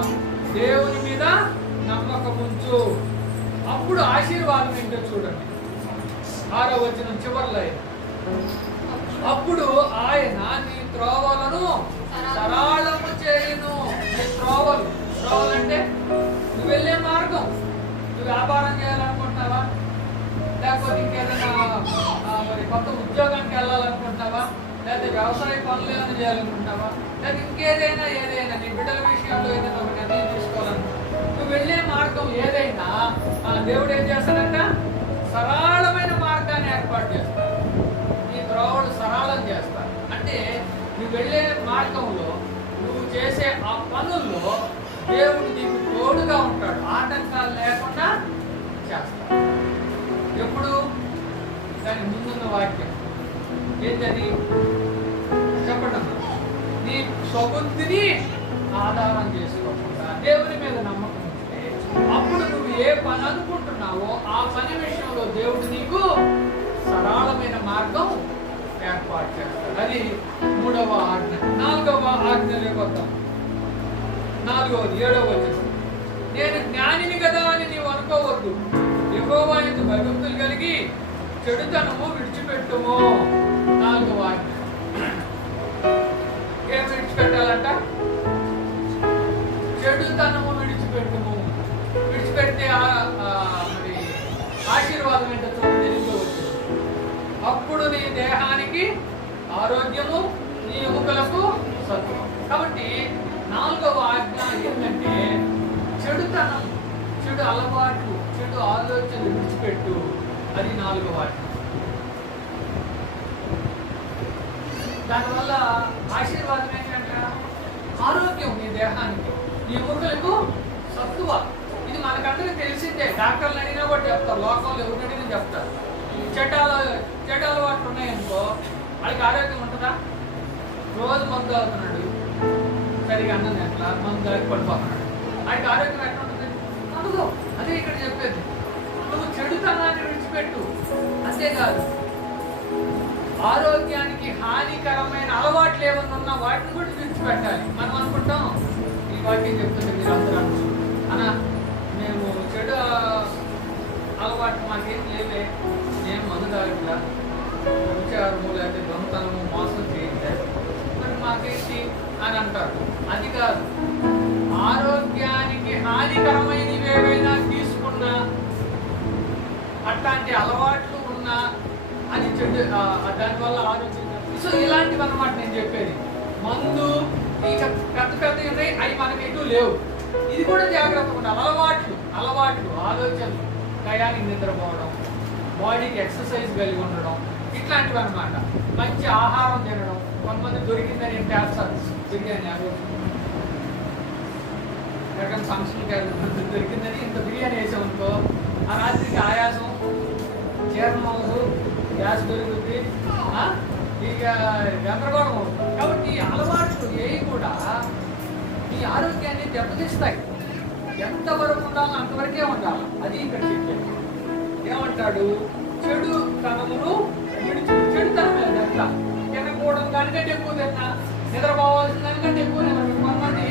దేవుని మీద నమ్మకం ఉంచు. అప్పుడు ఆశీర్వాదం ఏంటో చూడండి. 6వ వచనం చివర్లో అప్పుడు ఆయన నీ త్రోవలను సరళము చేయును. నీ త్రోవలు అంటే నువ్వు వెళ్ళే మార్గం. నువ్వు వ్యాపారం చేయాలనుకుంటున్నావా, లేకపోతే ఇంకేదైనా మరి కొత్త ఉద్యోగానికి వెళ్ళాలనుకుంటున్నావా, లేకపోతే వ్యవసాయ పనులు ఏమైనా చేయాలనుకుంటున్నావా, లేకపోతే ఇంకేదైనా నీ బిడ్డల విషయంలో ఏదైనా ఒక నిర్ణయం తీసుకోవాలనుకుంటున్నావా, నువ్వు వెళ్ళే మార్గం ఏదైనా దేవుడు ఏం చేస్తాడంట? సరళమైన మార్గాన్ని ఏర్పాటు చేస్తాడు. నీ త్రోవలు సరళం చేస్తాడు. అంటే నువ్వు వెళ్ళే మార్గంలో, నువ్వు చేసే ఆ పనుల్లో దేవుడు నీకు తోడుగా ఉంటాడు, ఆటంకాలు లేకుండా చేస్తాడు. ఎప్పుడు? దాని ముందున్న వాక్యం ఏంటది చెప్పండి. నీ స్వబుద్ధిని ఆధారం చేసుకోకుండా దేవుని మీద నమ్మకం ఉంటే అప్పుడు నువ్వు ఏ పని అనుకుంటున్నావో ఆ పని విషయంలో దేవుడు నీకు సరళమైన మార్గం ఏర్పాటు చేస్తాడు. అది 3వ ఆజ్ఞ. 4వ ఆజ్ఞలోకి వద్దాం. 4వది 7వ వచనం. నేను జ్ఞానిని కదా అని నీవు అనుకోవద్దు, యెహోవా యందు భయభక్తులు కలిగి చెడుతనము విడిచిపెట్టుము. 4వ ఆజ్ఞ. ఏం విడిచిపెట్టాలంట? చెడుతనము విడిచిపెట్టుము. విడిచిపెడితే మరి ఆశీర్వాదం ఏంటో చూడండి. అప్పుడు నీ దేహానికి ఆరోగ్యము, నీ ఎముకలకు సత్వం. కాబట్టి 4వ ఆజ్ఞ ఏంటంటే చెడుతనం, చెడు అలవాట్లు, చెడు ఆలోచనలు విడిచిపెట్టు. అది 4వ ఆజ్ఞ. దానివల్ల ఆశీర్వాదం ఏంటంటే ఆరోగ్యం నీ దేహానికి, నీ ఎముకలకు సత్తువ. ఇది మనకందరికీ తెలిసిందే. డాక్టర్లు అడిగినా కూడా చెప్తారు, లోకంలో ఎవరినైనా చెప్తారు. చెడ్డ అలవాట్లు ఉన్నాయనుకో వాళ్ళకి ఆరోగ్యం ఉంటుందా? రోజు మందు తాగుతున్నాడు, సరిగా అన్నం ఎట్లా మందు తాగి పడిపోతున్నాడు, ఆయనకి ఆరోగ్యం ఎట్లా ఉంటుంది? ఉండదు. అదే ఇక్కడ చెప్పేది. నువ్వు చెడుతనాన్ని విడిచిపెట్టు. అంతేకాదు, ఆరోగ్యానికి హానికరమైన అలవాట్లు ఏమన్నా ఉన్నా వాటిని కూడా విడిచిపెట్టాలి. మనం అనుకుంటాం ఈ వాక్యం చెప్తుంది మీరు అందరూ అన్నా మేము చెడు అలవాటు మాకేం లేవే, ఏం మందు తాగట్లా, విచారము లేకపోతే దొంగతనము మోసం చేయట్లేదు, మరి మాకేంటి అని అంటారు. అది కాదు, ఆరోగ్యానికి హానికరమైనవి ఏవైనా తీసుకున్నా, అట్లాంటి అలవాట్లు ఉన్నా అది చెడు, దానివల్ల ఆరోగ్యం. సో ఇలాంటివి అన్నమాట నేను చెప్పేది. మందు ఇక పెద్ద ఉన్నాయి, అవి మనకి ఎటు లేవు. ఇది కూడా జాగ్రత్తగా ఉండాలి. అలవాట్లు ఆలోచనలు, టయానికి నిద్రపోవడం, బాడీకి ఎక్సర్సైజ్ కలిగి ఉండడం, ఇట్లాంటివి అనమాట. మంచి ఆహారం తినడం. కొంతమంది దొరికిందని ఏం చేస్తారు, బిర్యానీ ఆ రోజు ఎక్కడ ఫంక్షన్కి దొరికిందని ఇంత బిర్యానీ వేసామనుకో, ఆ రాత్రికి ఆయాసం, జీర్ణం, గ్యాస్ దొరుకుతుంది, ఇక గందరగోళం అవుతుంది. కాబట్టి అలవాట్లు ఏవి కూడా ఈ ఆరోగ్యాన్ని దెబ్బతీస్తాయి. ఎంతవరకు ఉండాలో అంతవరకే ఉండాలి. అది ఇక్కడ చెప్పేది. ఏమంటాడు? చెడు తనమును చెడుతనం ఎట్లా తినకూడదు, దానికంటే ఎక్కువ తిన్నా, నిద్రపోవాల్సిన దానికంటే ఎక్కువ నిద్ర. కొంతమంది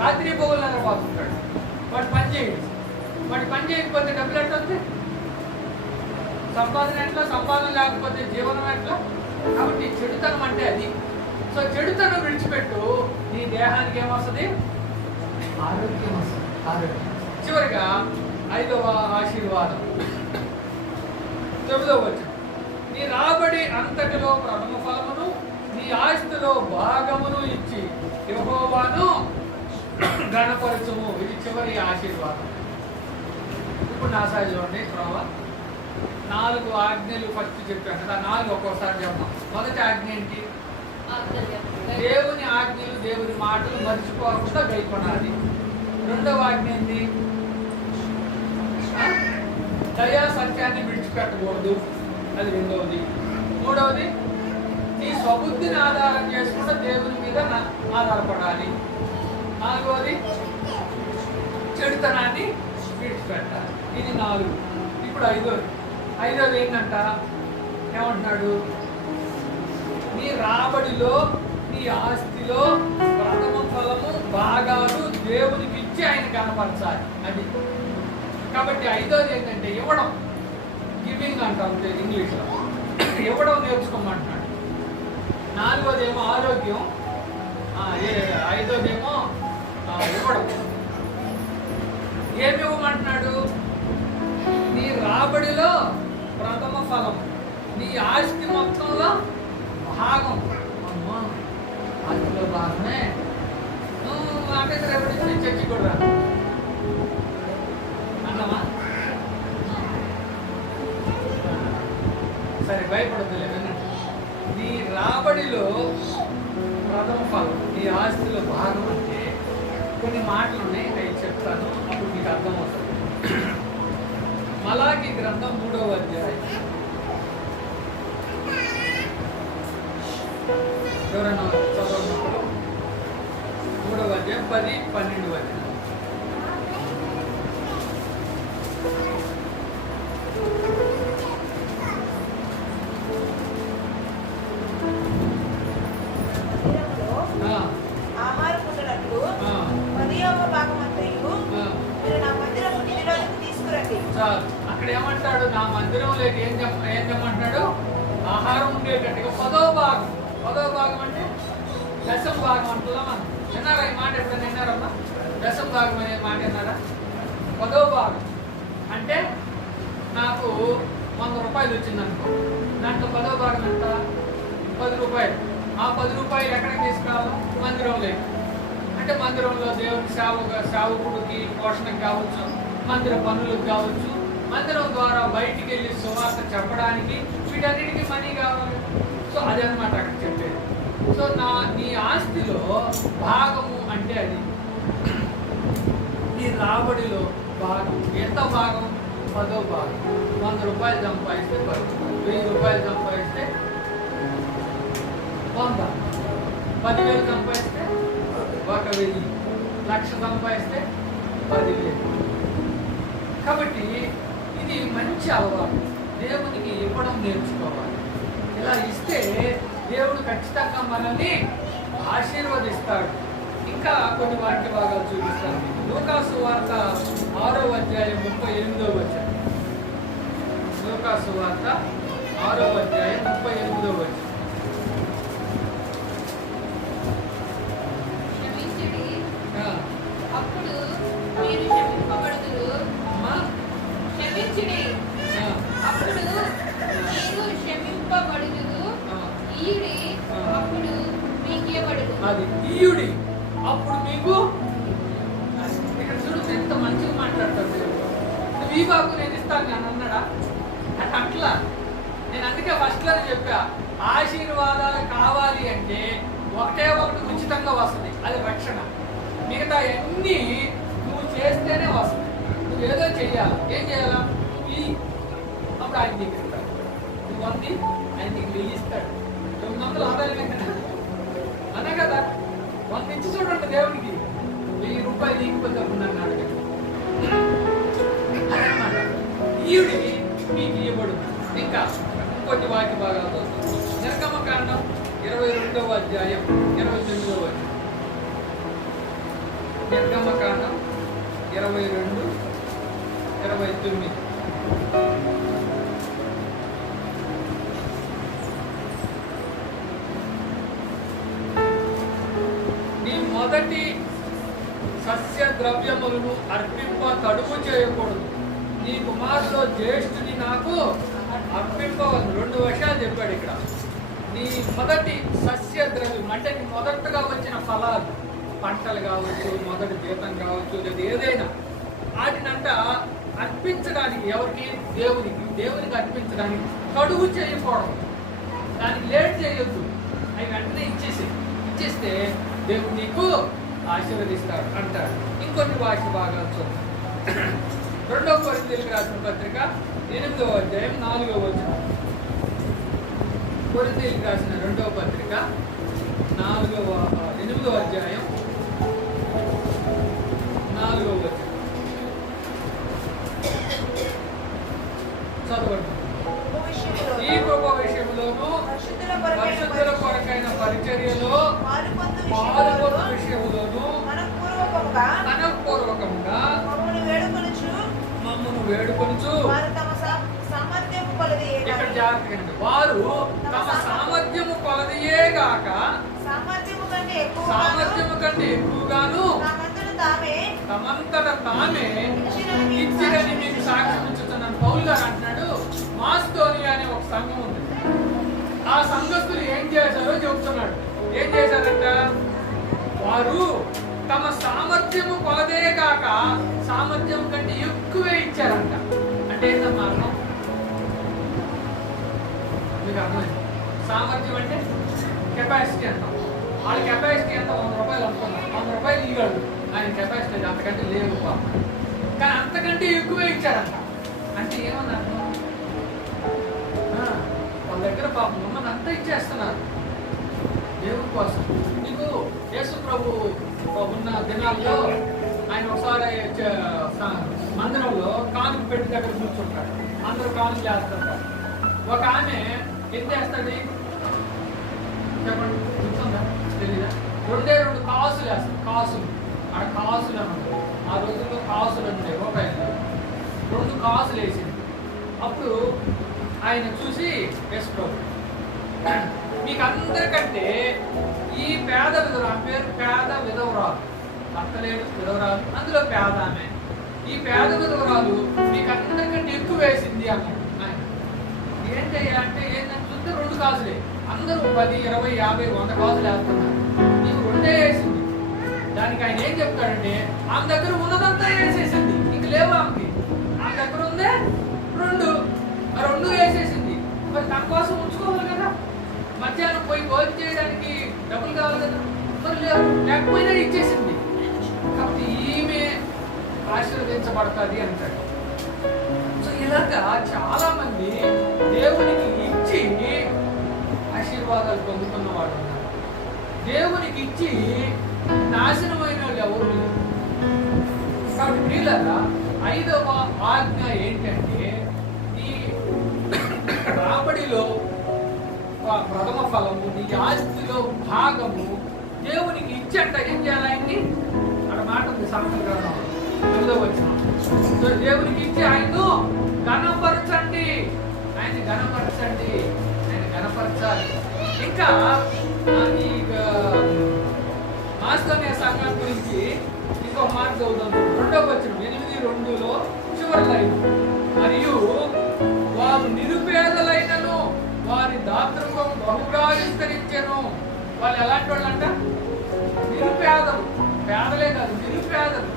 రాత్రి పోగులు నిద్రపోతుంటాడు, వాడు చేయండి. వాడి పని చేయకపోతే డబ్బులు ఎట్లా వస్తాయి? సంపాదన ఎట్లా? సంపాదన లేకపోతే జీవనం ఎట్లా? కాబట్టి చెడుతనం అంటే అది. సో చెడుతనం విడిచిపెట్టు, నీ దేహానికి ఏమొస్తుంది? ఆరోగ్యం వస్తుంది. ఆరోగ్యం. చివరిగా 5వ ఆశీర్వాదం 9వ వచనం. నీ రాబడి అంతటిలో ప్రథమ ఫలమును నీ ఆస్తిలో భాగమును ఇచ్చి యెహోవాను గణపరచుము. ఇది చివరి ఆశీర్వాదం. ఇప్పుడు నా సాయి చూడండి. 4 ఆజ్ఞలు ఫస్ట్ చెప్పాను కదా, 4 ఒక్కోసారి చెప్పాం. మొదటి ఆజ్ఞ ఏంటి? దేవుని ఆజ్ఞలు, దేవుని మాటలు మర్చిపోకుండా గైకొనాలి. 2వ ఆజ్ఞ ఏంటి? దయా సత్యాన్ని విడిచిపెట్టకూడదు, అది 2వది. 3వది నీ స్వబుద్ధిని ఆధారం చేసుకుంటే దేవుని మీద ఆధారపడాలి. 4వది చెడుతనాన్ని విడిచిపెట్టాలి. ఇది 4. ఇప్పుడు 5వది ఏంటంట? ఏమంటున్నాడు? నీ రాబడిలో నీ ఆస్తిలో ప్రథమ ఫలము భాగాలు దేవునికి ఇచ్చి ఆయన కనపరచాలి. అది కాబట్టి 5వది ఏంటంటే ఇవ్వడం. గివింగ్ అంటాం ఇంగ్లీష్లో. ఇవ్వడం నేర్చుకోమంటున్నాడు. 4వది ఏమో ఆరోగ్యం, 5వది ఏమో ఇవ్వడం. ఏమి ఇవ్వమంటున్నాడు? నీ రాబడిలో ప్రథమ ఫలం, నీ ఆస్తి మొత్తంలో భాగం. అమ్మా, ఆస్తిలో భాగమే. నాకైతే రేపటి నుంచి చర్చి కూడా రా అన్నమా. సరే, భయపడద్దులే. నీ రాబడిలో ప్రథమ ఫలం, నీ ఆస్తిలో భాగం అంటే కొన్ని మాటలు ఉన్నాయి, అవి చెప్తాను, అప్పుడు మీకు అర్థమవుతుంది. మలాకి గ్రంథం 3వ అధ్యాయం. ఎవరన్నా చదవనప్పుడు 3వ అధ్యాయం 10-12 వచనం. అక్కడ ఏమంటాడు? నా మందిరంలోకి ఏం చెప్పమంటున్నాడు? ఆహారం ఉండేటట్టుగా 10వ భాగం అంటే దశమ భాగం అంటున్నా. మనం విన్నారా ఈ మాట? ఎప్పుడైనా విన్నారమ్మా? దశమ భాగం అనే మాట విన్నారా? 10వ భాగం అంటే నాకు 100 రూపాయలు వచ్చిందనుకో, దాంట్లో 10వ భాగం ఎంత? 10 రూపాయలు. ఆ 10 రూపాయలు ఎక్కడికి తీసుకురావాలి? మందిరంలోకి. అంటే మందిరంలో దేవుని సేవకుడికి పోషణకు కావచ్చు, మందిర పనులకు కావచ్చు, మందిరం ద్వారా బయటికి వెళ్ళి సువార్త చెప్పడానికి, వీటన్నిటికీ మనీ కావాలి. సో అదనమాట అక్కడ చెప్పేది. సో నీ ఆస్తిలో భాగము అంటే అది. నీ రాబడిలో భాగం ఎంత భాగం? 10వ భాగం. 100 రూపాయలు సంపాదిస్తే 10 రూపాయలు, 1000 రూపాయలు సంపాదిస్తే 100, 10,000 సంపాదిస్తే 1,000, 1,00,000 సంపాదిస్తే 10,000. కాబట్టి ఇది మంచి అలవాటు. దేవునికి ఇవ్వడం నేర్చుకోవాలి. ఇలా ఇస్తే దేవుడు ఖచ్చితంగా మనల్ని ఆశీర్వదిస్తాడు. ఇంకా కొన్ని వాక్య భాగాలు చూపిస్తాను. లూకాసు వార్త 6వ అధ్యాయం 38వ వచనం. లూకాసు వార్త 6వ అధ్యాయం 38వ వచనం. అప్పుడు మీరు క్షమింపబడుదురు. క్షమించుడి, అప్పుడు మీరు క్షమింపబడుదురు. ఈయుడి, అప్పుడు మీకు ఇవ్వబడును. అది ఈయుడి, అప్పుడు మీకు. ఇక్కడ చూడు ఎంత మంచిగా మాట్లాడతాడు. నువ్వు ఈ బాబు నేను ఇస్తాను అని అన్నాడా? అంటే అట్లా నేను అందుకే ఫస్ట్లోనే చెప్పా, ఆశీర్వాదాలు కావాలి అంటే ఒకటే ఒకటి ఉచితంగా వస్తుంది, అది రక్షణ. మిగతా అన్నీ నువ్వు చేస్తేనే వస్తుంది. నువ్వు ఏదో చెయ్యాలి. ఏం చేయాలా? నువ్వు అప్పుడు ఆయన నీకు ఇస్తాడు. నువ్వు అంది ఆయన నీకు 1000 ఇస్తాడు. 900 ఆదాయమే కదా అనే కదా. 100 ఇచ్చి చూడండి దేవునికి. 1000 రూపాయలు నీకుపోతే అప్పుడు నన్ను అడగండి. అదనమాట. ఈయుడి మీకు ఇవ్వబడు. ఇంకా ఇంకొన్ని వాక్య భాగాలు నిర్గమకాండం 22వ అధ్యాయం 29వ వచనం. నిర్గమకాండం 22, 29. నీ మొదటి సస్య ద్రవ్యములను అర్పింప తడుపు చేయకూడదు. నీ కుమారులో జ్యేష్ఠుని నాకు అర్పింపవలను. 2 విషయాలు చెప్పాడు ఇక్కడ. నీ మొదటి సస్య ద్రవ్యం అంటే నీ మొదటగా వచ్చిన ఫలాలు, పంటలు కావచ్చు, మొదటి జీతం కావచ్చు, లేదా ఏదైనా వాటినంట అర్పించడానికి, ఎవరికి? దేవునికి అర్పించడానికి తడువు చేయకూడదు. దానికి లేట్ చేయొద్దు. అవి వెంటనే ఇచ్చేస్తే దేవుడు నీకు ఆశీర్వదిస్తాడు అంటాడు. ఇంకొన్ని వాక్య భాగాలు చూద్దాం. 2 కొరింథీయులకు రాసిన పత్రిక 8వ అధ్యాయం 4వ వచనం. కొరింథీయులకు రాసిన 2వ పత్రిక 8వ అధ్యాయం 4వ వచనం చదవండి. ఈ కృప విషయంలోనూ పరిశుద్ధుల కొరకైన పరిచర్యలో పాలుపొందు విషయంలోనూ మనఃపూర్వకముగా మమ్మను వేడుకొనుచు ఇక్కడ జాగ్రత్తగా వారు తమ సామర్థ్యము కొలదియే గాక సామర్థ్యము కంటే ఎక్కువగాను తమంతట తామే ఇచ్చిరని మీకు సాక్ష్యం ఇచ్చుతున్నాను. పౌలు గారు అంటున్నాడు, మాస్టోనియా అనే ఒక సంఘం ఉంది. ఆ సంఘస్థులు ఏం చేశారో చెబుతున్నాడు. ఏం చేశారంట? వారు తమ సామర్థ్యము కొలదే కాక సామర్థ్యం కంటే ఎక్కువే ఇచ్చారంట. అంటే ఏంటన్నా అర్థం? మీకు అర్థమైంది? సామర్థ్యం అంటే కెపాసిటీ అంటాం. వాళ్ళ కెపాసిటీ ఎంత? 100 రూపాయలు అనుకున్నాం. 100 రూపాయలు ఇవ్వడు ఆయన కెపాసిటీ, అంతకంటే లేవు. కానీ అంతకంటే ఎక్కువే ఇచ్చారంట. అంటే ఏమన్నారు? వాళ్ళ దగ్గర పాపం ఉన్నదంతా ఇచ్చేస్తున్నారు దేవుడి కోసం. నీకు యేసు ప్రభు ఉన్న దినాల్లో ఆయన ఒకసారి మందిరంలో కానుక పెట్టి దగ్గర కూర్చుంటాడు. అందరూ కానుక చేస్తుంటారు. ఒక ఆమె ఏం చేస్తుంది చెప్పండి, కూర్చుందా? తెలీదా? 2 కాసులు వేస్తాడు. కాసులు ఆడ కాసులు అన్నమాట. ఆ రోజుల్లో కాసులు ఉంటాయి, రూపాయలు. 2 కాసులు వేసింది. అప్పుడు ఆయన చూసి యేసు ప్రభు, మీకు అందరికంటే ఈ పేద విధవరాలు, పేరు పేద విధవరాలు, భర్తలేడు విధవరాలు, అందులో పేద ఆమె, ఈ పేద విధవరాలు మీకు అందరికంటే ఎక్కువ వేసింది అన్నాడు ఆయన. ఏంటంటే ఏంటంటే చూస్తే 2 కాసులే. అందరూ 10, 20, 50, 100 కాసులు వేస్తున్నారు. నీకు 2 వేసింది. దానికి ఆయన ఏం చెప్తాడంటే, ఆమె దగ్గర ఉన్నదంతా వేసేసింది, ఇంక లేవు ఆమెకి. ఆమె దగ్గర ఉందే 2 వేసేసింది. మరి తన కోసం ఉంచుకోవాలి కదా, మధ్యాహ్నం పోయి భోజనం చేయడానికి డబ్బులు కావాలి కదా, మరి లేకపోయినా ఇచ్చేసింది. కాబట్టి ఈమె ఆశీర్వదించబడుతుంది అంటాడు. సో ఇలాగా చాలా మంది దేవునికి ఇచ్చి ఆశీర్వాదాలు పొందుతున్న వాడు ఉన్నారు. దేవునికి ఇచ్చి నాశనమైన వాళ్ళు ఎవరు లేరు. కాబట్టి ప్రియులారా, 5వ ఆజ్ఞ ఏంటంటే, ఈ రాబడిలో ప్రథమ ఫలము, నీ ఆస్తిలో భాగము దేవునికి ఇచ్చంట. ఏం చేయాలి? ఆయన్ని అక్కడ మాట ఉంది సామెతల గ్రంథం 9వ వచనం. సో దేవునికి ఇచ్చి ఆయన్ను ఘనపరచండి, ఆయన్ని ఘనపరచండి, ఆయన ఘనపరచాలి. ఇంకా ఈ మాస్టోనియా సంఘం గురించి ఇంకో మాట చదువుతాం. 2వ వచనం 8:2లో చివరి లైన్. మరియు వారు నిరుపేదలైనను వారి దాతృత్వం బహుగా విస్తరించెను. వాళ్ళు ఎలాంటి వాళ్ళు అంట? నిరుపేదలు. పేదలే కాదు, నిరుపేదలు.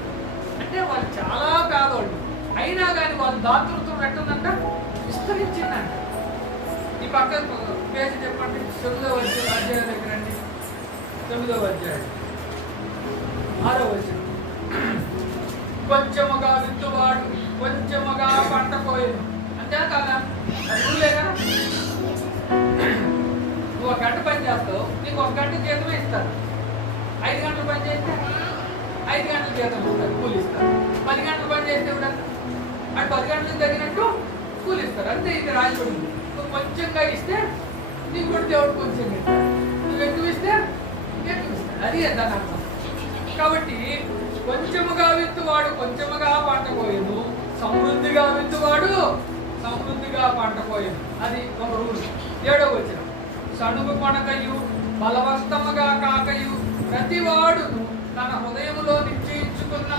అంటే వాళ్ళు చాలా పేదవాళ్ళు, అయినా కానీ వాళ్ళ దాతృత్వం ఎట్టుందంట? విస్తరించిందంట. ఈ పక్క పేజీ చెప్పండి. 9వ అధ్యాయం దగ్గర అండి. 9వ అధ్యాయం 6వ వచనం. కొంచెముగా విత్తువాడు కొంచెముగా పంట కోయను. అంతే కాదా? అది రూలే కదా. నువ్వు 1 గంట పని చేస్తావు, నీకు 1 గంట జీతమే ఇస్తారు. 5 గంటలు పని చేస్తే 5 గంటల జీతం ఇస్తారు, కూలి ఇస్తారు. 10 గంటలు పని చేస్తే కూడా అటు 10 గంటలకు తగినట్టు కూలి ఇస్తారు. అంతే, ఇది రాజపడింది. నువ్వు కొంచెంగా ఇస్తే నీకు కూడా దేవుడు కొంచెం ఇస్తాడు, నువ్వు ఎక్కువ ఇస్తే ఎక్కువ ఇస్తాడు. అది దాని అర్థం. కాబట్టి కొంచెముగా విత్తువాడు కొంచెముగా పంట పోయేను, సమృద్ధిగా విత్తువాడు సమృద్ధిగా పంట పోయేను. అది ఒక రూల్. 7వ వచనం, సణుగు కొనకయు బలవంతముగా కాకయు ప్రతివాడును తన హృదయములో నిశ్చయించుకున్న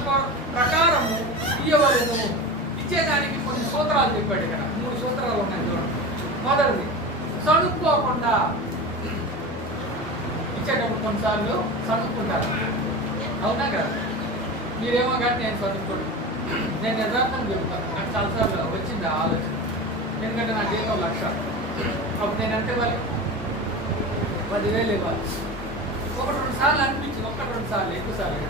ప్రకారము ఇయ్యవలెను. ఇచ్చేదానికి కొన్ని సూత్రాలు చెప్పాడు ఇక్కడ. 3 సూత్రాలు ఉన్నాయి చూడండి. మొదటిది, సణుక్కోకుండా. ఇచ్చేటప్పుడు కొన్నిసార్లు సణుక్కుంటారు, అవునా కదా? మీరేమో కానీ నేను చదువుకోండి, నేను యథార్థం చెబుతాను. నాకు చాలాసార్లు వచ్చింది ఆ ఆలోచన. ఎందుకంటే నా జీతం 1,00,000. అప్పుడు నేను ఎంత ఇవ్వాలి? 10,000 ఇవ్వాలి. 1-2 సార్లు అనిపించింది, 1-2 సార్లు, ఎక్కువ సార్లు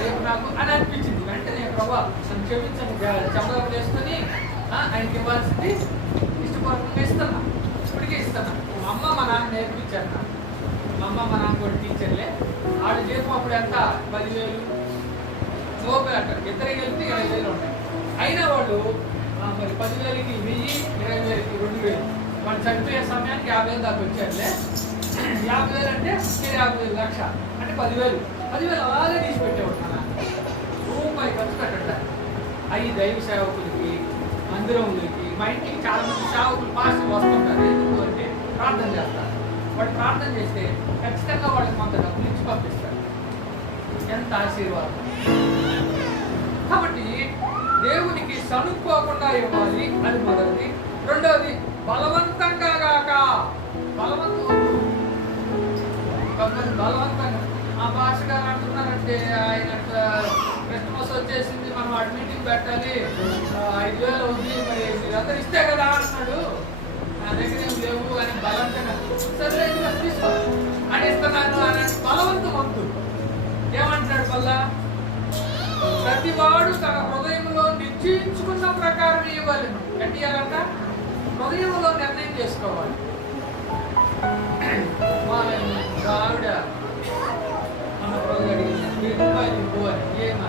రేపు నాకు అని అనిపించింది. వెంటనే ప్రభా నన్ను క్షమించండి, చమలం చేసుకుని ఆయనకి ఇవ్వాల్సింది ఇష్టపూర్వకంగా ఇస్తున్నా. ఇప్పటికే ఇస్తున్నా. మా అమ్మ మా నాన్న నేర్పించారు నాకు. మా అమ్మ మా నాన్న కూడా టీచర్లే. ఆడు జీతం అప్పుడు ఎంత? 10,000 రూపాయలు అంటారు. ఇద్దరికి వెళ్తే 20,000 ఉంటాయి. అయినా వాళ్ళు మరి 10,000కి 1000, 20,000కి 2,000. వాళ్ళు చనిపోయే సమయానికి 50,000 దాకా వచ్చారులే. 50,000 అంటే 50,000 లక్ష అంటే 10,000. 10,000 అలాగే తీసి పెట్టేవాడు. రూపాయి ఖర్చు పెట్టండి. అవి దైవ సేవకులకి, మందిరంలోకి, మా ఇంటికి చాలా మంది సేవకులు పాస్టర్లు వస్తుంటారు. ఎందుకు అంటే ప్రార్థన చేస్తారు. వాళ్ళు ప్రార్థన చేస్తే ఖచ్చితంగా వాళ్ళకి కొంత డబ్బులు ఇచ్చి పంపిస్తారు. ఎంత ఆశీర్వాదం! కాబట్టి దేవునికి సణుక్కోకుండా ఇవ్వాలి, అది మొదటిది. రెండవది, బలవంతంగా కాక. బలవంతంగా ఆ భాష గారు అంటున్నారంటే ఆయన క్రిస్మస్ వచ్చేసింది, మనం అడ్మిటింగ్ పెట్టాలి, 5,000 అవుతుంది, మరి మీరందరూ ఇస్తే కదా అన్నాడు. నా దగ్గర ఏం లేవు అని బలవంతంగా సరే తీసుకో అని ఇస్తున్నాను అని బలవంతం వద్దు. ఏమంటున్నాడు మళ్ళా? ప్రతివాడు తన హృదయంలో నిశ్చయించుకున్న ప్రకారం ఇవ్వాలి. ఎట్టి ఇవ్వాలంట? హృదయంలో నిర్ణయం చేసుకోవాలి. మా ఆవిడ మన రోజు అడిగింది, 1000 రూపాయలు ఇవ్వాలి. ఏమన్నా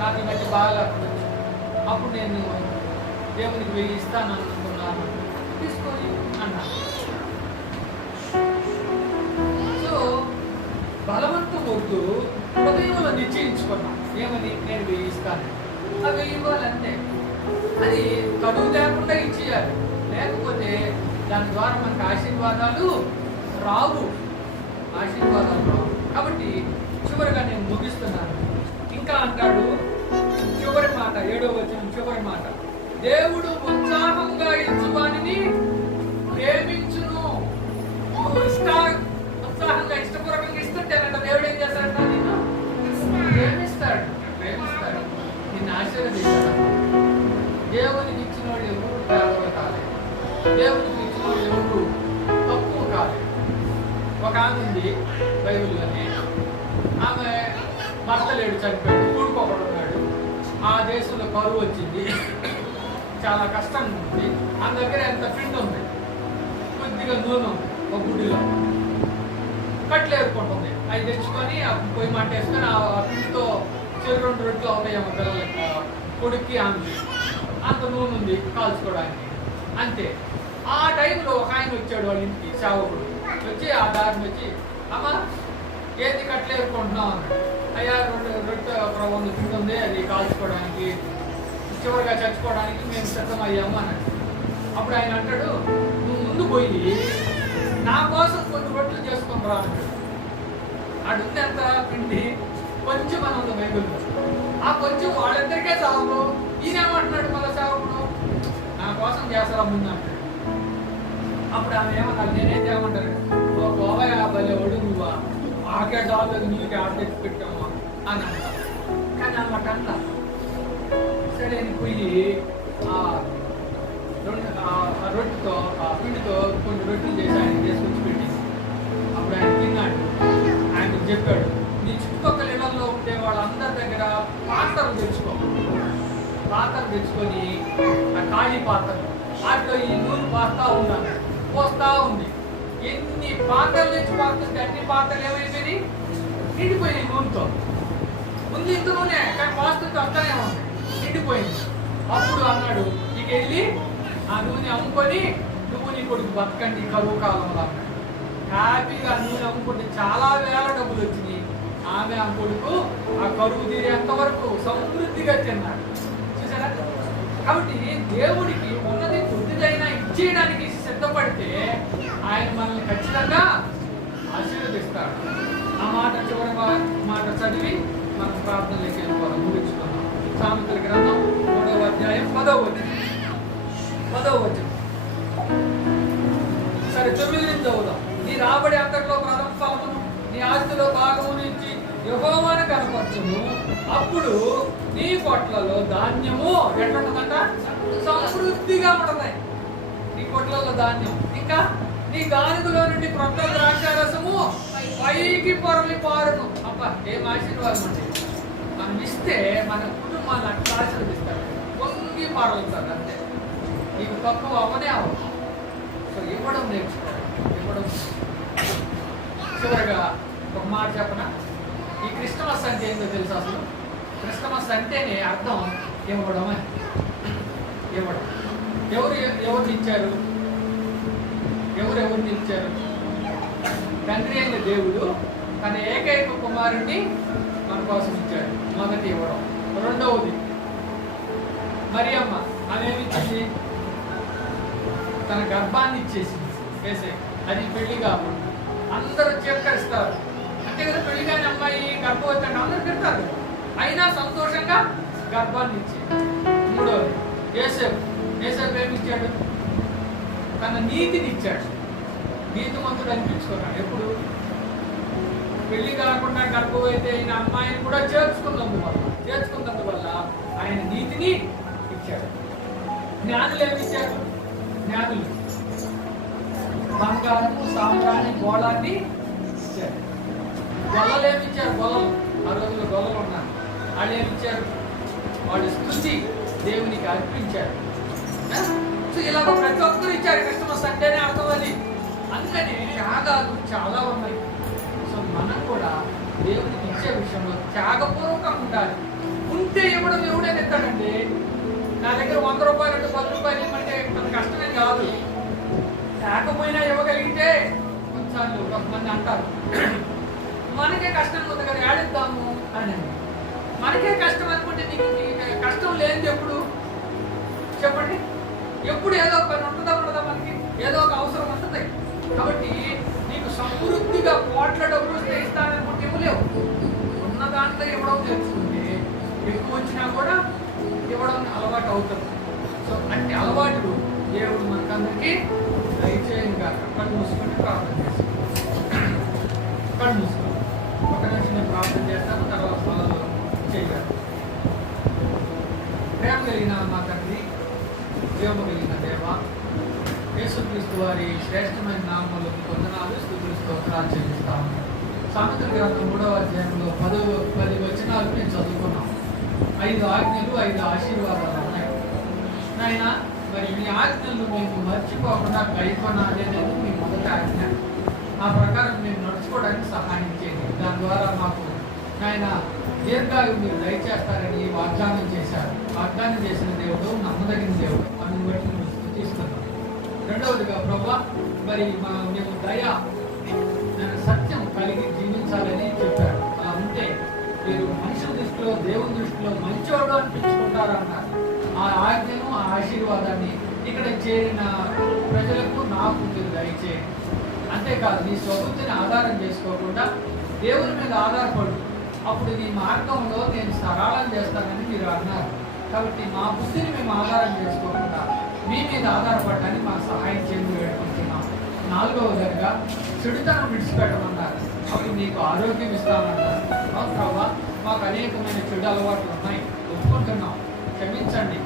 నాకు ఈ మధ్య బాగా అప్పుడు నేను దేవునికి 1000 ఇస్తాను అనుకున్నాను, తీసుకొని అన్నా. సో బలవంతం వద్దు, హృదయంలో నిశ్చయించుకున్నాం. ఏమని? నేను 1000 ఇస్తాను. ఆ 1000 ఇవ్వాలంటే అది కడుగు లేకుండా ఇచ్చేయాలి. లేకపోతే దాని ద్వారా మనకు ఆశీర్వాదాలు రావు. కాబట్టి చివరిగా నేను ముగిస్తున్నాను. ఇంకా అంటాడు చివరి మాట, 7వ వచనం చివరి మాట, దేవుడు ఉత్సాహంగా ఇచ్చువానిని ప్రేమించును. నువ్వు ఉత్సాహంగా ఇష్టపూర్వకంగా ఇస్తుంటేనంట దేవుడు ఏం చేస్తాడంట? నేను ప్రేమిస్తాడు. నిన్ను ఆశీర్వదిస్తాడు. దేవునికి ఇచ్చిన వాళ్ళు ఎవరు పేదలు కాలేదు. దేవునికి ఇచ్చిన వాళ్ళు ఎవరు తక్కువ కాలేదు. ఒక ఆమె ఉంది బైబిల్లోనే, ఆమె భర్త లేడు, చనిపోయాడు, కూడుకోబడున్నాడు. ఆ దేశంలో కరువు వచ్చింది, చాలా కష్టంగా ఉంది. ఆమె దగ్గర ఎంత పిండి ఉంది, కొద్దిగా నూనె ఉంది, ఒక గుడ్డిలో కట్లు ఏరుకుంటుంది. అవి తెచ్చుకొని పొయ్యి మంట వేసుకొని ఆ పిండితో 2 రొట్టెలు అవుతాయేమో పిల్లలకి, కొడుక్కి ఆమెకి. అంత నూనె ఉంది కాల్చుకోవడానికి, అంతే. ఆ టైంలో ఒక ఆయన వచ్చాడు వాళ్ళ ఇంటికి, సేవకుడు వచ్చి ఆ దారిని వచ్చి, అమ్మ ఏది కట్లు ఏరుకుంటున్నాం అన్నాడు. అయ్యా 2 రొట్టె ప్రబంధం పిండి ఉంది, అది కాల్చుకోవడానికి, చివరిగా చచ్చిపోవడానికి మేము సిద్ధమయ్యాము అన్నాడు. అప్పుడు ఆయన అంటాడు, నువ్వు ముందు పోయి నా కోసం కొన్ని రొట్టెలు చేసుకొని రా అన్నాడు. అడుగుంది ఎంత పిండి, కొంచెం అని ఉంది బైబిల్లో. ఆ కొంచెం వాళ్ళిద్దరికే చాలు. ఈయనేమంటున్నాడు మళ్ళీ సేవకుడు, నా కోసం చేస్తారా ముందు అంటాడు. అప్పుడు ఆమె ఏమన్నాడు, నేనేం చేయమంటాడు, ఓ గోవా భలే ఒడు నువ్వా, ఆకే డాలు నీకు ఆడ తెచ్చి పెట్టాము అని అంటారు. కానీ అన్నమాట అంట. సరే అని పోయి రొట్టెతో ఆ పిండితో కొన్ని రొట్టెలు చేసి ఆయన తీసుకొచ్చి పెట్టింది. అప్పుడు ఆయన తిన్నాడు. ఆయనకు చెప్పాడు, నీ చుట్టుపక్కల ఇళ్లలో ఉండే వాళ్ళందరి దగ్గర పాత్రలు తెచ్చుకొని ఆ ఖాళీ పాత్రలు వాటిలో ఈ నూనె పోస్తా ఉంది. ఎన్ని పాత్రలు తెచ్చి పారుతుంటే అన్ని పాత్రలు ఏమైపోయి నిండిపోయినాయి నూనెతో. ముందు ఇంత నూనె కానీ పోస్తుంటే వస్తానే ఉంది, నిండిపోయింది. అప్పుడు అన్నాడు, ఇక వెళ్ళి ఆ నూనె అమ్ముకొని నువ్వు నీ కొడుకు బతకండి కరువు కాలంలో అన్నాడు. హ్యాపీగా నూనె అమ్ముకుంటే చాలా వేల డబ్బులు వచ్చినాయి. ఆమె ఆ కొడుకు ఆ కరువు తీరేంత వరకు సమృద్ధిగా తిన్నాడు. చూసారా? కాబట్టి దేవుడికి ఉన్నది కొద్దిదైనా ఇచ్చేయడానికి సిద్ధపడితే ఆయన మనల్ని ఖచ్చితంగా ఆశీర్వదిస్తాడు. ఆ మాట చివరి మాట చదివి మనం ప్రార్థనలోకి వెళ్ళిపోవాలి, ముగించుకుందాం. సామెతల గ్రంథం 3వ అధ్యాయం 10వ వచనం. సరే 9 నుంచి చదువుదాం. నీ రాబడి అంతట్లో ప్రథమ ఫలమును నీ ఆస్తిలో భాగము నుంచి యెహోవాను కనపరచును. అప్పుడు నీ కొట్లలో ధాన్యము ఎట్లుంటదంట? సమృద్ధిగా ఉంటది. నీ కొట్లలో ధాన్యం, ఇంకా నీ గానుగులో నుండి క్రొత్త ద్రాక్షారసము పైకి పొరలి పారును. అబ్బా, ఏం ఆశీర్వాదం అండి! మనం ఇస్తే మన కుటుంబాన్ని అట్లా ఆశీర్వదిస్తాడు, పొంగి పారుతుంది. అంతే, నీకు తక్కువ అవనే అవ్వదు. సో ఇవ్వడం నేర్చుకోవాలి, ఇవ్వడం. చివరిగా ఒక మాట చెప్పనా? ఈ క్రిస్టమస్ అంటే ఏంటో తెలుసు అసలు? క్రిస్టమస్ అంటేనే అర్థం ఇవ్వడం అని. ఇవ్వడం. ఎవరిని ఇచ్చారు? ఎవరిని ఇచ్చారు? తండ్రి అయిన దేవుడు తన ఏకైక కుమారుణ్ణి మన కోసం ఇచ్చాడు. మొదటి ఇవ్వడం. రెండవది మరియమ్మ, ఆమెమిచ్చింది? తన గర్భాన్ని ఇచ్చేసింది. వేసే అది పెళ్లి కాకుండా అందరూ చేకరిస్తారు. అంతే కదా, పెళ్లి కాని అమ్మాయి గర్భవతి అంటే అందరూ తింటారు. అయినా సంతోషంగా గర్భాన్ని ఇచ్చేది. మూడవది యేసేపు ఏమిచ్చాడు? తన నీతిని ఇచ్చాడు. నీతిమంతుడు అనిపించుకున్నాడు. ఎప్పుడు? పెళ్లి కాకుండా గర్భవతి అయిన అమ్మాయిని కూడా చేర్చుకున్నందువల్ల ఆయన నీతిని ఇచ్చాడు. జ్ఞానులు ఏమిచ్చారు? జ్ఞానులు బంగారము, సాంబ్రాణి, గోళాన్ని ఇచ్చారు. గొల్లలు ఏమిచ్చారు? గొల్లలు, ఆ రోజుల్లో గొల్లలు ఉన్నారు. వాళ్ళు ఏమిచ్చారు? వాళ్ళు స్తుతి దేవునికి అర్పించారు. సో ఇలాగ ప్రతి ఒక్కరు ఇచ్చారు. క్రిస్టమస్ అంటేనే అర్థం అది. అందుకని త్యాగాలు చాలా ఉన్నాయి. సో మనం కూడా దేవునికి ఇచ్చే విషయంలో త్యాగపూర్వకంగా ఉండాలి. ఉంటే ఇవ్వడం ఎవడైనా ఎత్తాడండి. నా దగ్గర 100 రూపాయలు అంటే 10 రూపాయలు ఇవ్వమంటే అంత కష్టమేం కాదు. లేకపోయినా ఇవ్వగలిగితే కొన్నిసార్లు కొంతమంది అంటారు, మనకే కష్టం ఉంది కదా ఏడిద్దాము అని. మనకే కష్టం అనుకుంటే నీకు కష్టం లేనిది ఎప్పుడు చెప్పండి? ఎప్పుడు ఏదో ఒక పని ఉంటుందా మనకి? ఏదో ఒక అవసరం ఉంటుంది. కాబట్టి నీకు సమృద్ధిగా కోట్ల డబ్బులు ఇస్తాననుకుంటే ఇవ్వలేవు. ఉన్న దాంట్లో ఇవ్వడం నేర్చుకుంటే ఎక్కువ వచ్చినా కూడా ఇవ్వడం అలవాటు అవుతుంది. సో అట్టి అలవాటు దేవుడు మనకందరికీ దయచేయంగా. కళ్ళు మూసుకొని ప్రార్థన చేస్తాను. కళ్ళు మూసుకొని ఒక నిమిషం నేను ప్రార్థన చేస్తాను, తర్వాత వాళ్ళు చేయాలి. ప్రేమ కలిగిన మా తండ్రి, జీవము కలిగిన దేవ, యేసుక్రీస్తు వారి శ్రేష్టమైన నామములు వందనాలు, స్తుతులు, స్తోత్రాలు చెల్లిస్తాము. సామెతల గ్రంథం 3వ అధ్యాయంలో 10 వచనాలు మేము చదువుకున్నాం. 5 ఆజ్ఞలు, 5 ఆశీర్వాదాలు ఉన్నాయి. నాయన, మరి మీ ఆజ్ఞలు మేము మర్చిపోకుండా గైకొనాలి అనేది మీ మొదటి ఆజ్ఞ. ఆ ప్రకారం మేము నడుచుకోవడానికి సహాయం చేయండి. దాని ద్వారా మాకు నాయన దీర్ఘాయు మీరు దయచేస్తారని వాగ్దానం చేశారు. వాగ్దానం చేసిన దేవుడు నమ్మదగిన దేవుడు. అందుని బట్టి మేము స్తుతిస్తున్నాం. రెండవదిగా ప్రభా, మరి మేము దయ, సత్యం కలిగి జీవించాలని చెప్పారు. అలా ఉంటే మీరు మనుషుల దృష్టిలో, దేవుని దృష్టిలో మంచివాడు అనిపించుకుంటారన్నారు. ఆ ఆజ్ఞను, ఆ ఆశీర్వాదాన్ని ఇక్కడ చేరిన ప్రజలకు నాకు మీరు దయచేయండి. అంతేకాదు, నీ స్వబుద్ధిని ఆధారం చేసుకోకుండా దేవుని మీద ఆధారపడు. అప్పుడు నీ మార్గంలో నేను సరళం చేస్తానని మీరు అన్నారు. కాబట్టి మా బుద్ధిని మేము ఆధారం చేసుకోకుండా మీ మీద ఆధారపడడానికి మాకు సహాయం చేసి వేడుకుంటున్నాం. 4వదిగా చెడుతనం విడిచిపెట్టమన్నారు. అప్పుడు నీకు ఆరోగ్యం ఇస్తామన్నారు. ప్రభావ, మాకు అనేకమైన చెడు అలవాట్లు ఉన్నాయి, ఒప్పుకుంటున్నాం. క్షమించండి.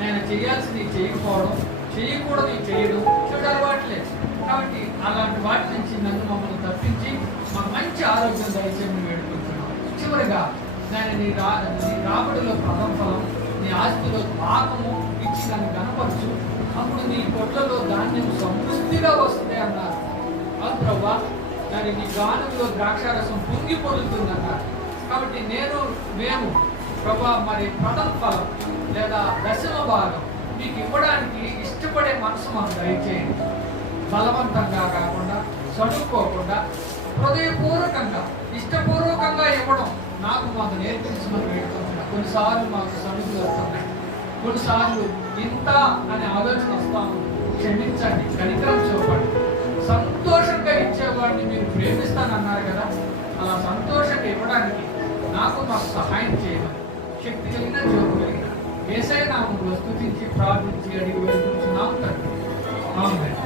నేను చేయాల్సింది చేయకపోవడం, చేయకూడదు చేయడం చెడు అలవాట్లే. కాబట్టి అలాంటి వాటి నుంచి మమ్మల్ని తప్పించి మాకు మంచి ఆరోగ్యం దయచేయమని వేడుకుంటున్నాం. చివరిగా నేను నీ రాబడిలో ప్రథమ ఫలం, నీ ఆస్తిలో భాగము ఇచ్చి నన్ను కనపరచు. అప్పుడు నీ కొట్లలో ధాన్యం సమృద్ధిగా వస్తుంది అన్నారు. అవును ప్రభా, దాని నీ గానుగులో ద్రాక్షారసం పొంగి పొడుతుంది అన్నారు. కాబట్టి మేము ప్రభా, మరి ప్రథమ ఫలం లేదా దశమ భాగం మీకు ఇవ్వడానికి ఇష్టపడే మనసు మాకు దయచేయండి. బలవంతంగా కాకుండా, చదువుకోకుండా, హృదయపూర్వకంగా, ఇష్టపూర్వకంగా ఇవ్వడం కొన్నిసార్లు మాకు సరుకులు వస్తున్నాయి, కొన్నిసార్లు ఇంత అనే ఆలోచన వస్తాము. క్షమించండి, కనికరం చూపండి. సంతోషంగా ఇచ్చేవాడిని మీరు ప్రేమిస్తానన్నారు కదా, అలా సంతోషంగా ఇవ్వడానికి మాకు సహాయం చేయమని శక్తి కలిగిన జోగు కలిగిన యేసయ్య నామములో స్తుతించి ప్రార్థించి అడిగి వేడుకుంటున్నాం తండ్రి. ఆమేన్.